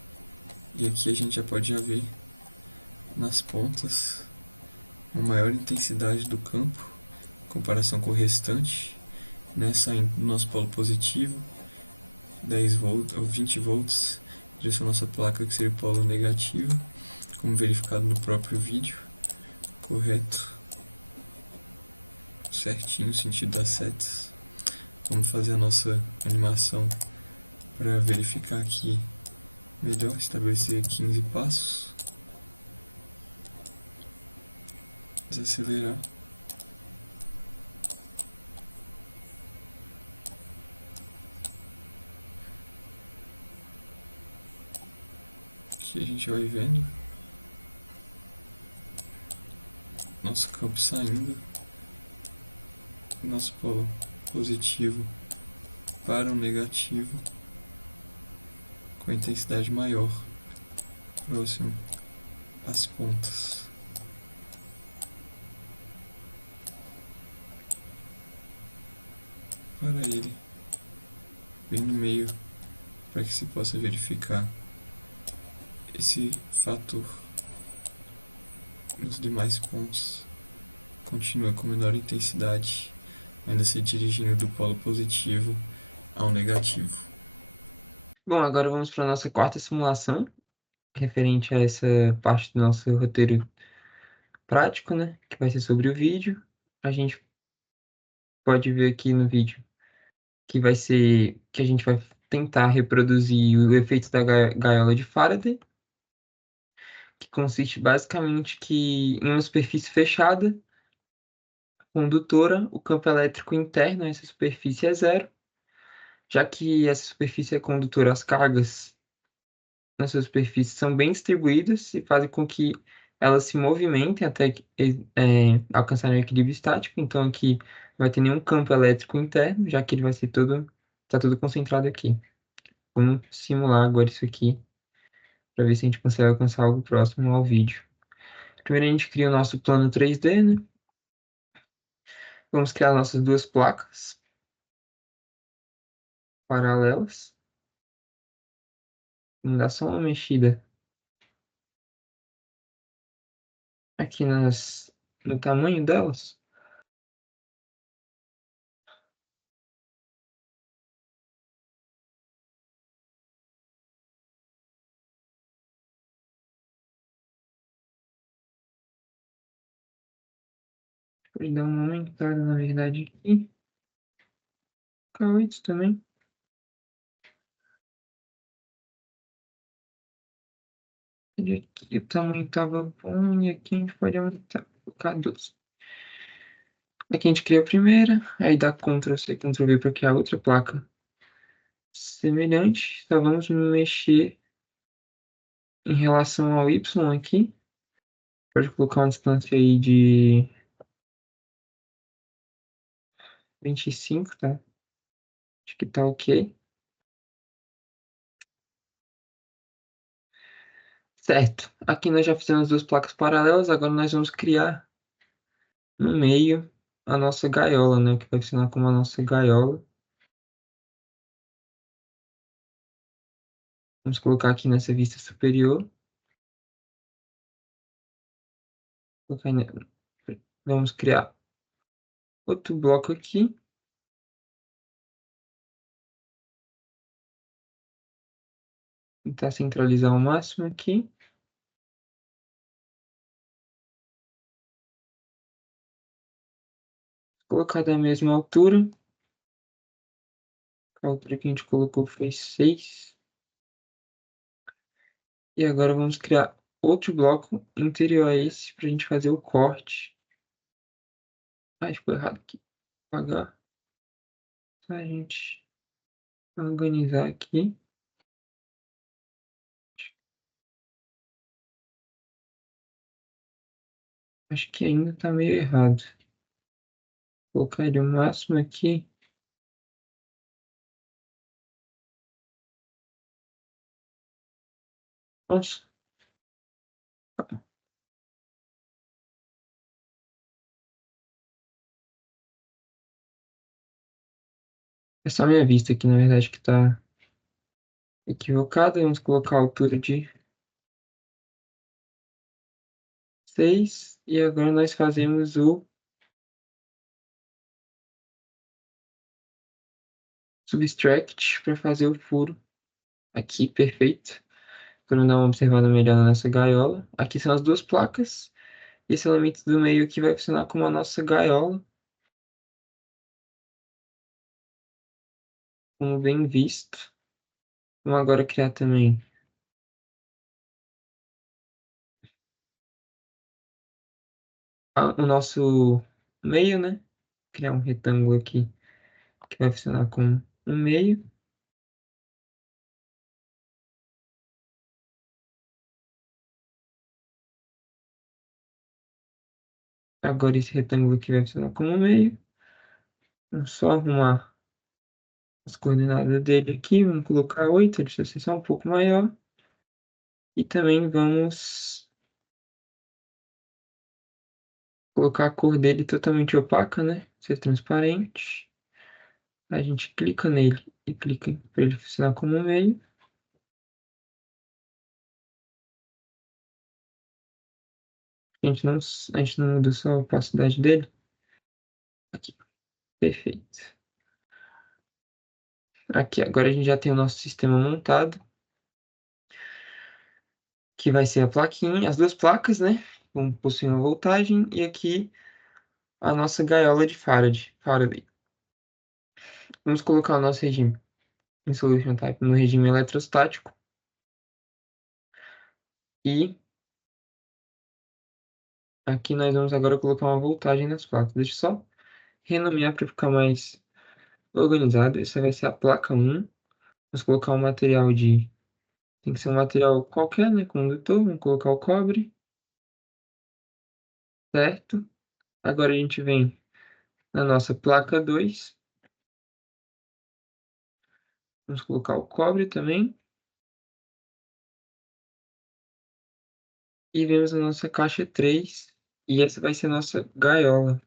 E aqui a gente já pode ver nas pontas uma maior intensidade do campo em comparação com o restante, né? Saindo do nosso polo positivo, 10 volts ou 20 volts, em direção à nossa placa, que seria o polo negativo, como verificado no próprio vídeo. Correto, certinho o sentido das setas. Vamos fazer a nossa animação para verificar aqui melhor, estabelecer 15 passos. Desacelerar. Aqui a gente vai vendo nosso campo saindo, nosso polo positivo para o negativo com a intensidade maior, próximo às pontas. Para ele bem no meio, para que se possa verificar esse fator nos demais pontos. Continua com menor intensidade, ainda se dirigindo do polo positivo ao negativo. Bom, agora vamos para a nossa quarta simulação, referente a essa parte do nosso roteiro prático, né? Que vai ser sobre o vídeo. A gente pode ver aqui no vídeo que vai ser que a gente vai tentar reproduzir o efeito da gaiola de Faraday, que consiste basicamente que em uma superfície fechada, condutora, o campo elétrico interno a essa superfície é zero, já que essa superfície é condutora, as cargas nessa superfície são bem distribuídas e fazem com que elas se movimentem até alcançarem o equilíbrio estático. Então aqui não vai ter nenhum campo elétrico interno, já que ele vai ser tá tudo concentrado aqui. Vamos simular agora isso aqui para ver se a gente consegue alcançar algo próximo ao vídeo. Primeiro a gente cria o nosso plano 3D, né? Vamos criar nossas duas placas paralelas. Vamos dar só uma mexida aqui no tamanho delas. Pode dar uma aumentada, na verdade, aqui. K8 também. E aqui o tamanho estava bom, e aqui a gente pode aumentar, colocar 12. Aqui a gente cria a primeira, aí dá Ctrl+C, Ctrl+V para criar outra placa semelhante. Só vamos mexer em relação ao Y aqui. Pode colocar uma distância aí de 25, tá? Acho que tá ok. Certo. Aqui nós já fizemos duas placas paralelas, agora nós vamos criar no meio a nossa gaiola, né? Que vai funcionar como a nossa gaiola. Vamos colocar aqui nessa vista superior. Vamos criar outro bloco aqui. Tentar centralizar ao máximo aqui. Colocar da mesma altura. A altura que a gente colocou foi 6. E agora vamos criar outro bloco interior a esse para a gente fazer o corte. Ah, ficou errado aqui. Apagar. A gente organizar aqui. Acho que ainda está meio errado. Vou colocar ele o máximo aqui. Nossa. É só minha vista aqui, na verdade, que está equivocada. Vamos colocar a altura de 6. E agora nós fazemos o subtract para fazer o furo. Aqui, perfeito. Para dar uma observada melhor na nossa gaiola. Aqui são as duas placas. Esse elemento do meio aqui vai funcionar como a nossa gaiola. Como bem visto. Vamos agora criar também o nosso meio, né? Criar um retângulo aqui que vai funcionar como um meio. Agora esse retângulo aqui vai funcionar como um meio. Vamos só arrumar as coordenadas dele aqui. Vamos colocar 8, a distância é um pouco maior. E também vamos colocar a cor dele totalmente opaca, né? Ser transparente. A gente clica nele e clica para ele funcionar como um meio. A gente não muda só a opacidade dele. Aqui, perfeito. Aqui, agora a gente já tem o nosso sistema montado. Que vai ser a plaquinha, as duas placas, né? Vão possuir uma voltagem. E aqui a nossa gaiola de Faraday. Vamos colocar o nosso regime em Solution Type no regime eletrostático. E aqui nós vamos agora colocar uma voltagem nas placas. Deixa eu só renomear para ficar mais organizado. Essa vai ser a placa 1. Vamos colocar um material de... Tem que ser um material qualquer, né? Condutor. Vamos colocar o cobre. Certo? Agora a gente vem na nossa placa 2. Vamos colocar o cobre também. E vemos a nossa caixa 3. E essa vai ser a nossa gaiola.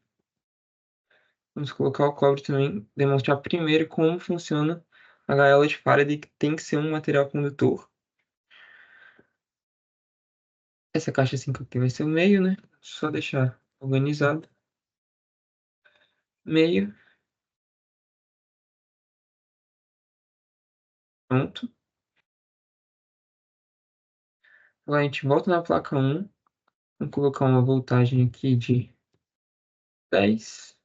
Vamos colocar o cobre também. Demonstrar primeiro como funciona a gaiola de Faraday, que tem que ser um material condutor. Essa caixa 5 aqui vai ser o meio, né? Só deixar organizado. Meio. Pronto. Agora a gente volta na placa 1. Vamos colocar uma voltagem aqui de 10.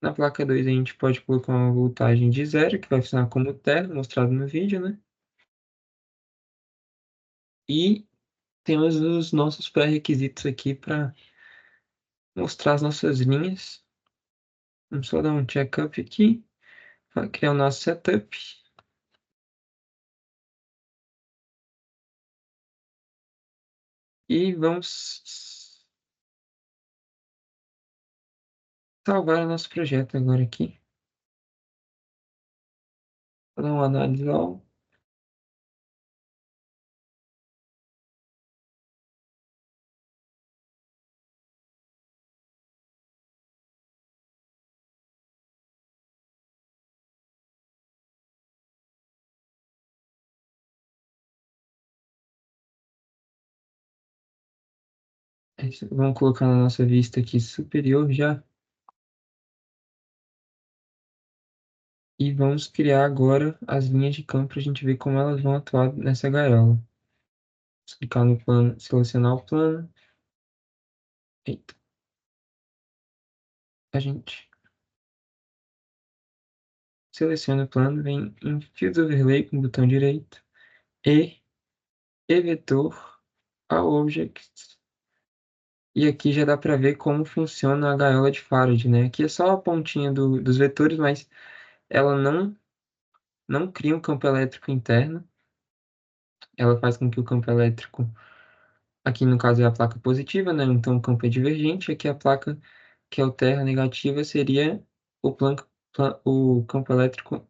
Na placa 2 a gente pode colocar uma voltagem de 0, que vai funcionar como terra, mostrado no vídeo, né? E temos os nossos pré-requisitos aqui para mostrar as nossas linhas. Vamos só dar um check-up aqui, para criar o nosso setup. E vamos salvar o nosso projeto agora aqui. Vou dar uma análise ao. Vamos colocar na nossa vista aqui superior já. E vamos criar agora as linhas de campo para a gente ver como elas vão atuar nessa gaiola. Vamos clicar no plano, selecionar o plano. Eita. A gente seleciona o plano, vem em Field Overlay com o botão direito e Vetor ao Object. E aqui já dá para ver como funciona a gaiola de Faraday, né? Aqui é só a pontinha dos vetores, mas ela não cria um campo elétrico interno. Ela faz com que o campo elétrico, aqui no caso é a placa positiva, né? Então o campo é divergente. Aqui a placa que altera negativa seria o campo elétrico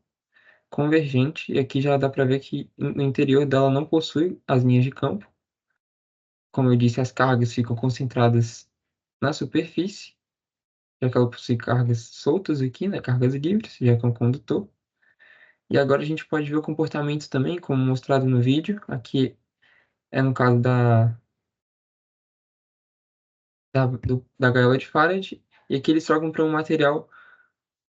convergente. E aqui já dá para ver que no interior dela não possui as linhas de campo. Como eu disse, as cargas ficam concentradas na superfície, já que ela possui cargas soltas aqui, né? Cargas livres, já que é um condutor. E agora a gente pode ver o comportamento também, como mostrado no vídeo. Aqui é no caso da gaiola de Faraday, e aqui eles trocam para um material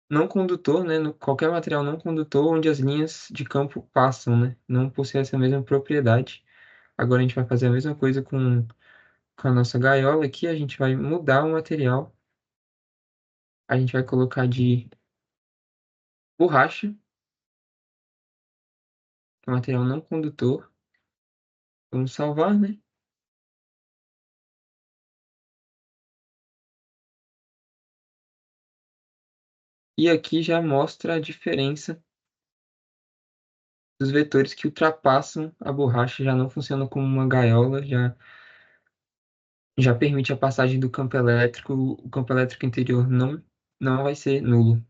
não condutor, né? Qualquer material não condutor onde as linhas de campo passam, né? Não possui essa mesma propriedade. Agora a gente vai fazer a mesma coisa com a nossa gaiola aqui, a gente vai mudar o material. A gente vai colocar de borracha, que é um material não condutor. Vamos salvar, né? E aqui já mostra a diferença dos vetores que ultrapassam a borracha, já não funciona como uma gaiola, já permite a passagem do campo elétrico, o campo elétrico interior não vai ser nulo.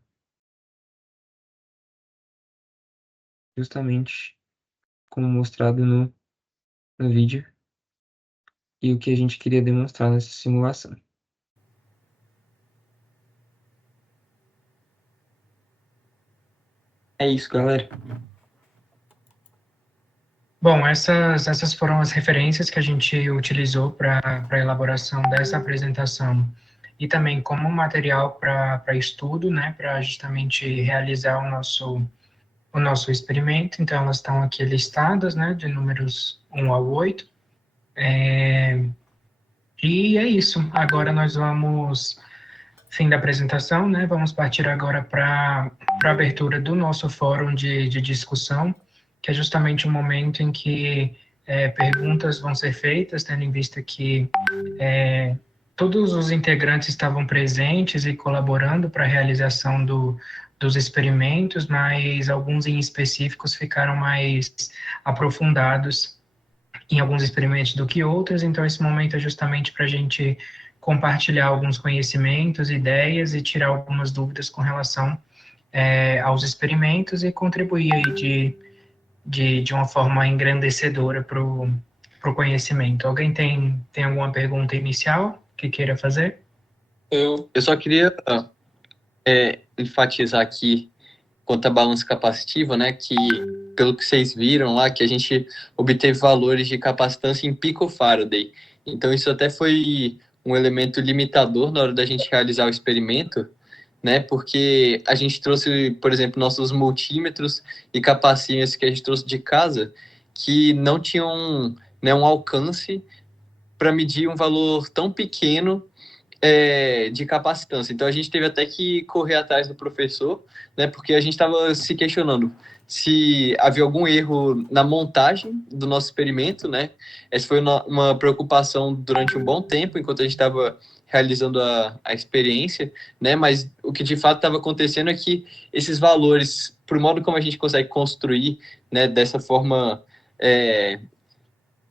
Justamente como mostrado no vídeo e o que a gente queria demonstrar nessa simulação. É isso, galera. Bom, essas foram as referências que a gente utilizou para a elaboração dessa apresentação e também como material para estudo, né, para justamente realizar o nosso experimento. Então, elas estão aqui listadas, né, de números 1 ao 8. E é isso. Agora nós vamos, fim da apresentação, né, vamos partir agora para a abertura do nosso fórum de discussão, que é justamente o momento em que perguntas vão ser feitas, tendo em vista que todos os integrantes estavam presentes e colaborando para a realização dos experimentos, mas alguns em específicos ficaram mais aprofundados em alguns experimentos do que outros, então esse momento é justamente para a gente compartilhar alguns conhecimentos, ideias e tirar algumas dúvidas com relação aos experimentos e contribuir aí de uma forma engrandecedora para o conhecimento. Alguém tem alguma pergunta inicial que queira fazer? Eu só queria enfatizar aqui quanto à balança capacitiva, né, que pelo que vocês viram lá, que a gente obteve valores de capacitância em picofaraday. Então isso até foi um elemento limitador na hora da gente realizar o experimento, né, porque a gente trouxe, por exemplo, nossos multímetros e capacímetros que a gente trouxe de casa, que não tinham, né, um alcance para medir um valor tão pequeno de capacitância. Então a gente teve até que correr atrás do professor, né, porque a gente estava se questionando se havia algum erro na montagem do nosso experimento, né? Essa foi uma preocupação durante um bom tempo, enquanto a gente estava realizando a experiência, né? Mas o que de fato estava acontecendo é que esses valores, por modo como a gente consegue construir, né, dessa forma,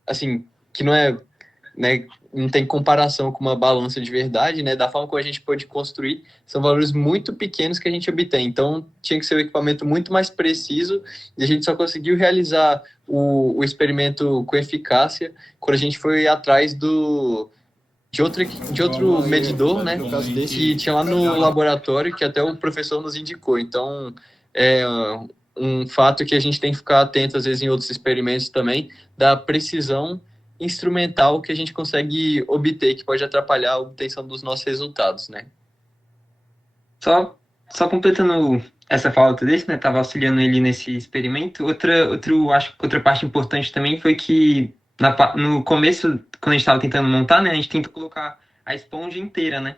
assim, que não é, né, não tem comparação com uma balança de verdade, né? Da forma como a gente pode construir, são valores muito pequenos que a gente obtém. Então, tinha que ser um equipamento muito mais preciso e a gente só conseguiu realizar o experimento com eficácia quando a gente foi atrás de outro medidor, né? Que tinha lá no laboratório, que até o professor nos indicou. Então, é um fato que a gente tem que ficar atento, às vezes, em outros experimentos também, da precisão instrumental que a gente consegue obter, que pode atrapalhar a obtenção dos nossos resultados, né? Só completando essa fala desse, né? Tava auxiliando ele nesse experimento. Outra parte importante também foi que no começo, quando a gente estava tentando montar, né? A gente tenta colocar a esponja inteira, né?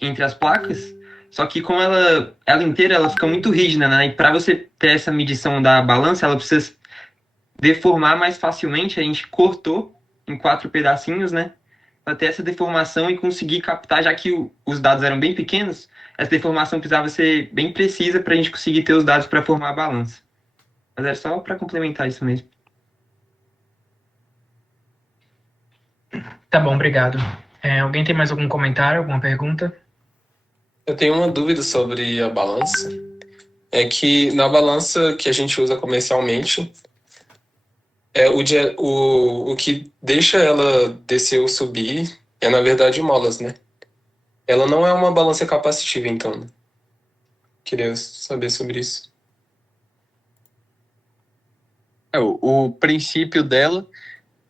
Entre as placas. Só que como ela inteira, ela fica muito rígida, né? E para você ter essa medição da balança, ela precisa deformar mais facilmente. A gente cortou em 4 pedacinhos, né? Para ter essa deformação e conseguir captar, já que os dados eram bem pequenos, essa deformação precisava ser bem precisa para a gente conseguir ter os dados para formar a balança. Mas era só para complementar isso mesmo. Tá bom, obrigado. Alguém tem mais algum comentário, alguma pergunta? Eu tenho uma dúvida sobre a balança. É que na balança que a gente usa comercialmente, o que deixa ela descer ou subir é, na verdade, molas, né? Ela não é uma balança capacitiva, então. Queria saber sobre isso. O princípio dela,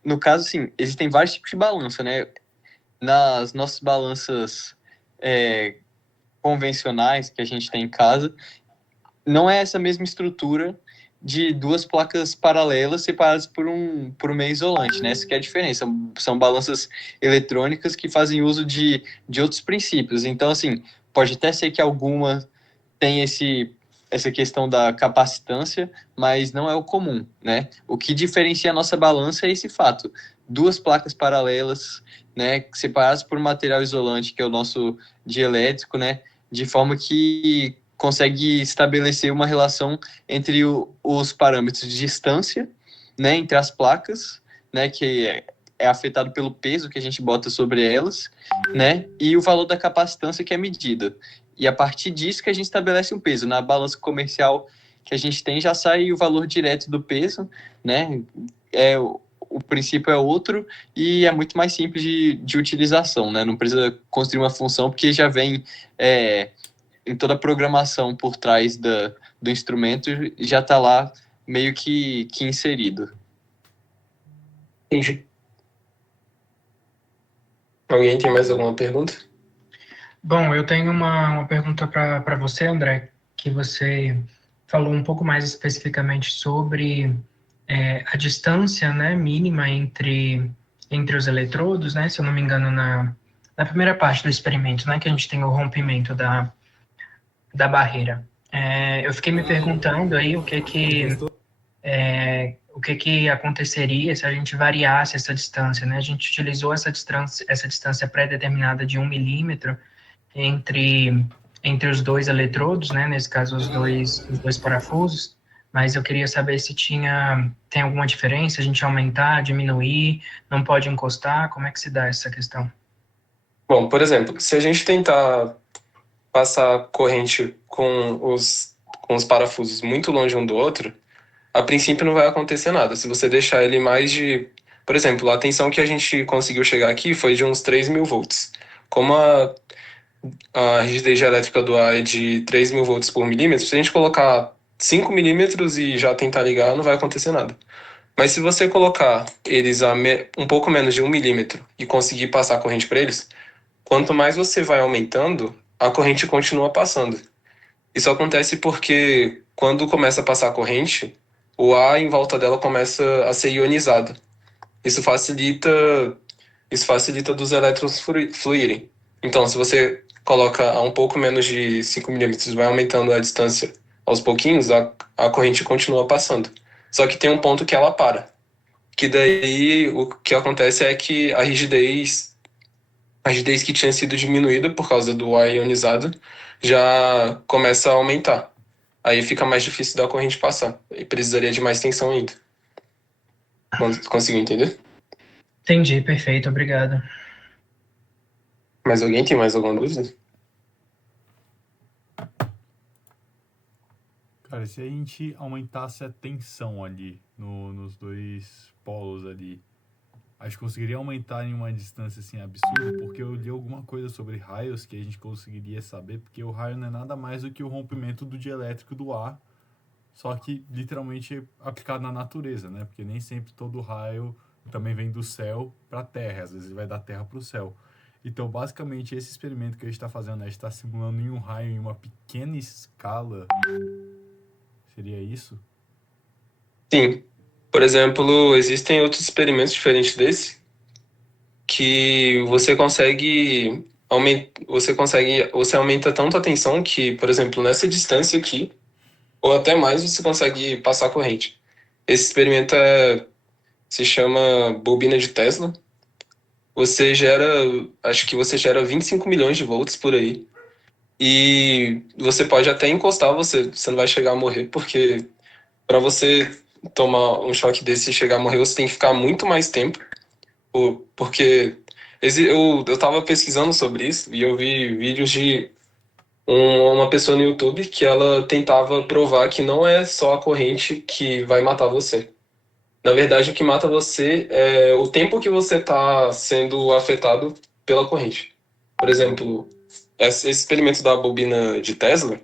no caso, assim, existem vários tipos de balança, né? Nas nossas balanças convencionais que a gente tem em casa, não é essa mesma estrutura de 2 placas paralelas separadas por um meio isolante, né? Essa que é a diferença. São balanças eletrônicas que fazem uso de outros princípios. Então, assim, pode até ser que alguma tenha essa questão da capacitância, mas não é o comum, né? O que diferencia a nossa balança é esse fato. 2 placas paralelas, né, separadas por um material isolante, que é o nosso dielétrico, né? De forma que consegue estabelecer uma relação entre os parâmetros de distância, né, entre as placas, né, que é afetado pelo peso que a gente bota sobre elas, né, e o valor da capacitância que é medida. E a partir disso que a gente estabelece um peso. Na balança comercial que a gente tem, já sai o valor direto do peso, né, o princípio é outro e é muito mais simples de utilização, né, não precisa construir uma função, porque já vem em toda a programação por trás do instrumento, já está lá meio que inserido. Entendi. Alguém tem mais alguma pergunta? Bom, eu tenho uma pergunta para você, André, que você falou um pouco mais especificamente sobre a distância, né, mínima entre os eletrodos, né, se eu não me engano, na primeira parte do experimento, né, que a gente tem o rompimento da barreira. Eu fiquei me perguntando aí o que aconteceria se a gente variasse essa distância, né? A gente utilizou essa distância pré-determinada de 1 milímetro entre os 2 eletrodos, né? Nesse caso, os dois parafusos. Mas eu queria saber se tem alguma diferença, a gente aumentar, diminuir, não pode encostar, como é que se dá essa questão? Bom, por exemplo, se a gente tentar passar corrente com os parafusos muito longe um do outro, a princípio não vai acontecer nada. Se você deixar ele mais de... Por exemplo, a tensão que a gente conseguiu chegar aqui foi de uns 3.000 volts. Como a rigidez elétrica do ar é de 3.000 volts por milímetro, se a gente colocar 5 milímetros e já tentar ligar, não vai acontecer nada. Mas se você colocar eles a um pouco menos de 1 milímetro e conseguir passar a corrente para eles, quanto mais você vai aumentando, a corrente continua passando. Isso acontece porque quando começa a passar a corrente, o ar em volta dela começa a ser ionizado. Isso facilita isso facilita dos elétrons fluírem. Então, se você coloca a um pouco menos de 5 milímetros, vai aumentando a distância aos pouquinhos, a corrente continua passando. Só que tem um ponto que ela para. Que daí o que acontece é que a rigidez que tinha sido diminuída por causa do ar ionizado já começa a aumentar. Aí fica mais difícil da corrente passar. E precisaria de mais tensão ainda. Conseguiu entender? Entendi, perfeito, obrigado. Mas alguém tem mais alguma dúvida? Cara, se a gente aumentasse a tensão ali nos dois polos ali, a gente conseguiria aumentar em uma distância assim absurda, porque eu li alguma coisa sobre raios que a gente conseguiria saber, porque o raio não é nada mais do que o rompimento do dielétrico do ar, só que literalmente aplicado na natureza, né? Porque nem sempre todo raio também vem do céu para a Terra, às vezes vai da Terra para o céu. Então, basicamente, esse experimento que a gente está fazendo, a gente está simulando em um raio em uma pequena escala. Seria isso? Sim. Por exemplo, existem outros experimentos diferentes desse que você aumenta tanto a tensão que, por exemplo, nessa distância aqui, ou até mais, você consegue passar a corrente. Esse experimento se chama bobina de Tesla. Acho que você gera 25 milhões de volts por aí. E você pode até encostar, você não vai chegar a morrer, porque para você tomar um choque desse e chegar a morrer, você tem que ficar muito mais tempo, porque eu tava pesquisando sobre isso e eu vi vídeos de uma pessoa no YouTube que ela tentava provar que não é só a corrente que vai matar você. Na verdade, o que mata você é o tempo que você está sendo afetado pela corrente. Por exemplo, esse experimento da bobina de Tesla,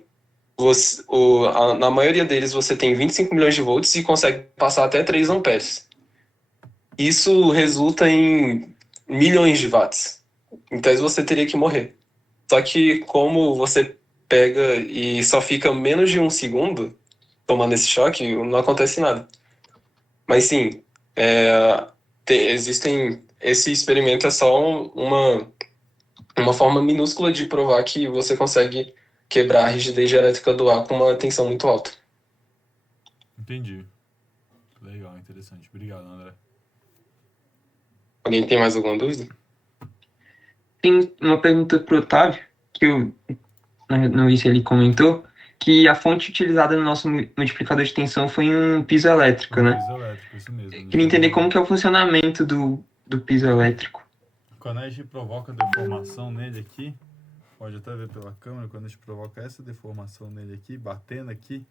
na maioria deles você tem 25 milhões de volts e consegue passar até 3 amperes. Isso resulta em milhões de watts. Então você teria que morrer. Só que como você pega e só fica menos de um segundo tomando esse choque, não acontece nada. Mas sim, esse experimento é só uma forma minúscula de provar que você consegue quebrar a rigidez elétrica do ar com uma tensão muito alta. Entendi. Legal, interessante. Obrigado, André. Alguém tem mais alguma dúvida? Tem uma pergunta para o Otávio, que eu não vi se ele comentou, que a fonte utilizada no nosso multiplicador de tensão foi um piso elétrico, né? Piso elétrico, isso mesmo. Queria entender como que é o funcionamento do piso elétrico. Quando a gente provoca deformação nele aqui, pode até ver pela câmera, quando a gente provoca essa deformação nele aqui, batendo aqui,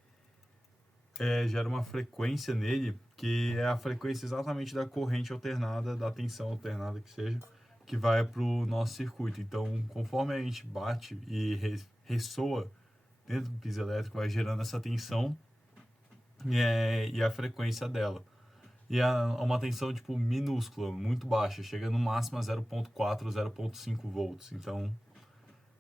gera uma frequência nele, que é a frequência exatamente da corrente alternada, da tensão alternada que seja, que vai para o nosso circuito. Então, conforme a gente bate e ressoa dentro do piso elétrico, vai gerando essa tensão e a frequência dela. E é uma tensão tipo minúscula, muito baixa, chega no máximo a 0.4, 0.5 volts. Então,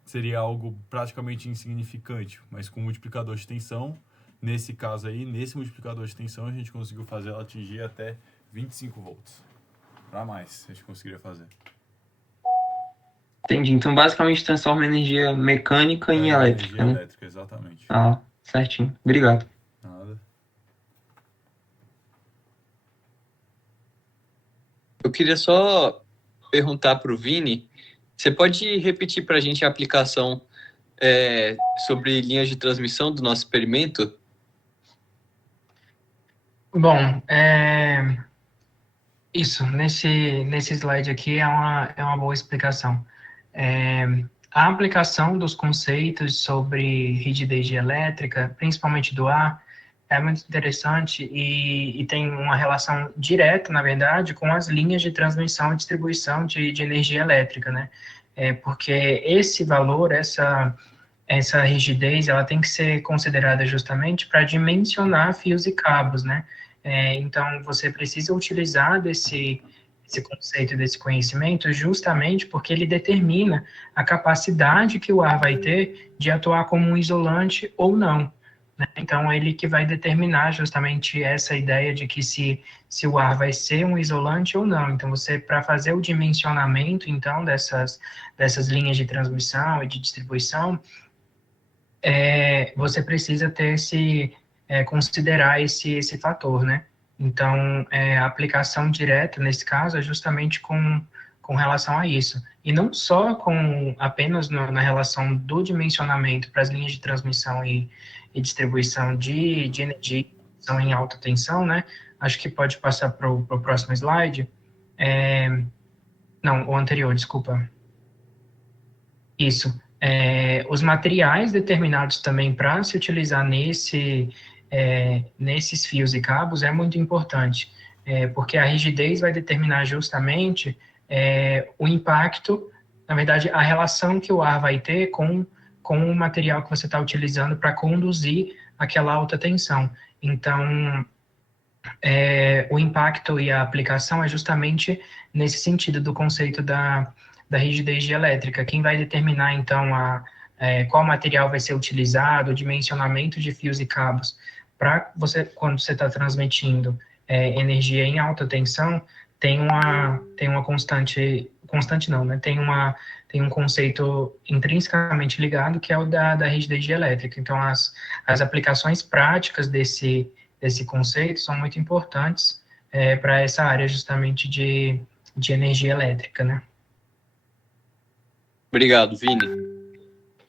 seria algo praticamente insignificante, mas com multiplicador de tensão, nesse caso aí, nesse multiplicador de tensão, a gente conseguiu fazer ela atingir até 25 volts. Para mais, a gente conseguiria fazer. Entendi. Então, basicamente, transforma energia mecânica em elétrica, energia né? elétrica, exatamente. Ah, certinho. Obrigado. Nada. Eu queria só perguntar para o Vini, você pode repetir para a gente a aplicação sobre linhas de transmissão do nosso experimento? Bom, isso, nesse slide aqui é uma boa explicação. A aplicação dos conceitos sobre rigidez elétrica, principalmente do ar, é muito interessante e tem uma relação direta, na verdade, com as linhas de transmissão e distribuição de energia elétrica, né? Porque esse valor, essa rigidez, ela tem que ser considerada justamente para dimensionar fios e cabos, né? Então, você precisa utilizar desse conceito, desse conhecimento, justamente porque ele determina a capacidade que o ar vai ter de atuar como um isolante ou não. né? Então, ele que vai determinar justamente essa ideia de que se o ar vai ser um isolante ou não. Então, você, para fazer o dimensionamento, então, dessas linhas de transmissão e de distribuição, você precisa ter considerar esse fator, né? Então, a aplicação direta, nesse caso, é justamente com relação a isso. E não só apenas na relação do dimensionamento para as linhas de transmissão e distribuição de energia em alta tensão, né? Acho que pode passar para o próximo slide. Não, o anterior, desculpa. Isso. Os materiais determinados também para se utilizar nesses fios e cabos é muito importante, porque a rigidez vai determinar justamente o impacto, na verdade, a relação que o ar vai ter com o material que você está utilizando para conduzir aquela alta tensão. Então, o impacto e a aplicação é justamente nesse sentido do conceito da rigidez dielétrica. Quem vai determinar, então, qual material vai ser utilizado, o dimensionamento de fios e cabos, para você, quando você está transmitindo energia em alta tensão, tem uma constante não, né? Tem um conceito intrinsecamente ligado, que é o da rigidez dielétrica. Então, as aplicações práticas desse conceito são muito importantes para essa área justamente de energia elétrica, né? Obrigado, Vini.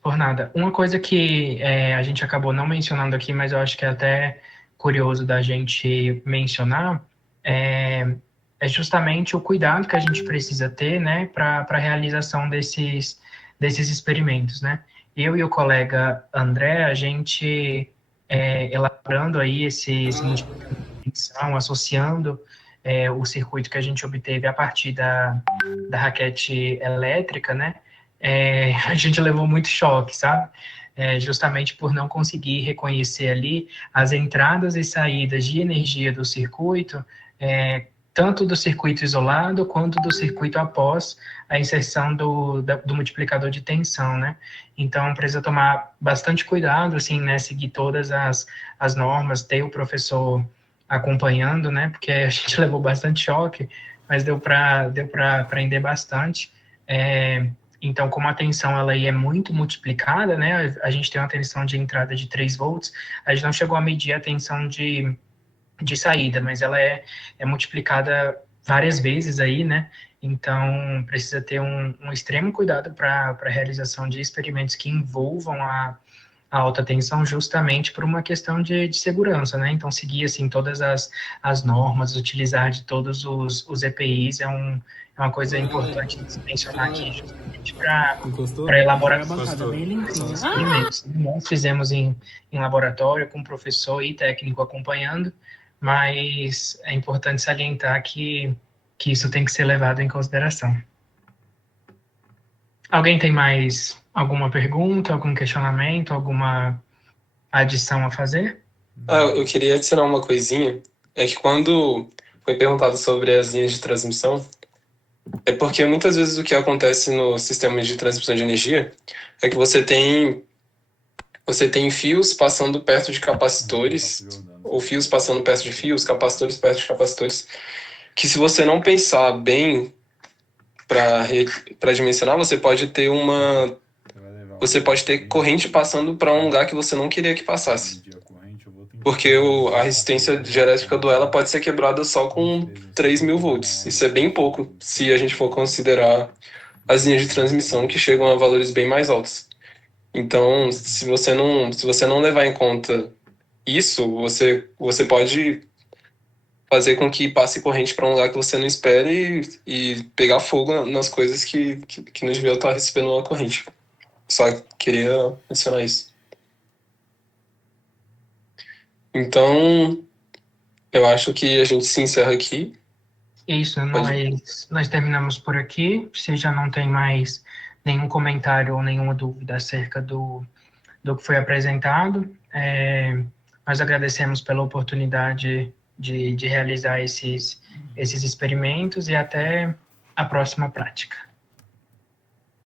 Por nada. Uma coisa que a gente acabou não mencionando aqui, mas eu acho que é até curioso da gente mencionar, é justamente o cuidado que a gente precisa ter, né, para a realização desses experimentos, né? Eu e o colega André, a gente elaborando aí esses multiplicadores de tensão, associando o circuito que a gente obteve a partir da raquete elétrica, né? A gente levou muito choque, sabe? Justamente por não conseguir reconhecer ali as entradas e saídas de energia do circuito, tanto do circuito isolado quanto do circuito após a inserção do multiplicador de tensão, né? Então, precisa tomar bastante cuidado, assim, né? Seguir todas as normas, ter o professor acompanhando, né? Porque a gente levou bastante choque, mas deu para aprender bastante. Então, como a tensão ela aí é muito multiplicada, né? A gente tem uma tensão de entrada de 3 volts, a gente não chegou a medir a tensão de saída, mas ela é multiplicada várias vezes aí, né? Então, precisa ter um extremo cuidado para a realização de experimentos que envolvam a alta tensão, justamente por uma questão de segurança, né? Então, seguir, assim, todas as normas, utilizar de todos os EPIs é uma coisa importante de se mencionar aqui, justamente para elaborar experimentos. Nós fizemos em laboratório, com professor e técnico acompanhando, mas é importante salientar que isso tem que ser levado em consideração. Alguém tem mais alguma pergunta, algum questionamento, alguma adição a fazer? Eu queria adicionar uma coisinha. É que quando foi perguntado sobre as linhas de transmissão, é porque muitas vezes o que acontece no sistema de transmissão de energia é que você tem fios passando perto de capacitores, ou fios passando perto de fios, capacitores perto de capacitores, que se você não pensar bem para dimensionar, você pode ter corrente passando para um lugar que você não queria que passasse. Porque a resistência dielétrica do ela pode ser quebrada só com 3.000 volts. Isso é bem pouco, se a gente for considerar as linhas de transmissão que chegam a valores bem mais altos. Então, se você não levar em conta isso, você pode fazer com que passe corrente para um lugar que você não espere e pegar fogo nas coisas que não deviam estar recebendo uma corrente. Só queria mencionar isso. Então, eu acho que a gente se encerra aqui. Isso, nós terminamos por aqui. Se já não tem mais nenhum comentário ou nenhuma dúvida acerca do que foi apresentado, nós agradecemos pela oportunidade de realizar esses experimentos e até a próxima prática.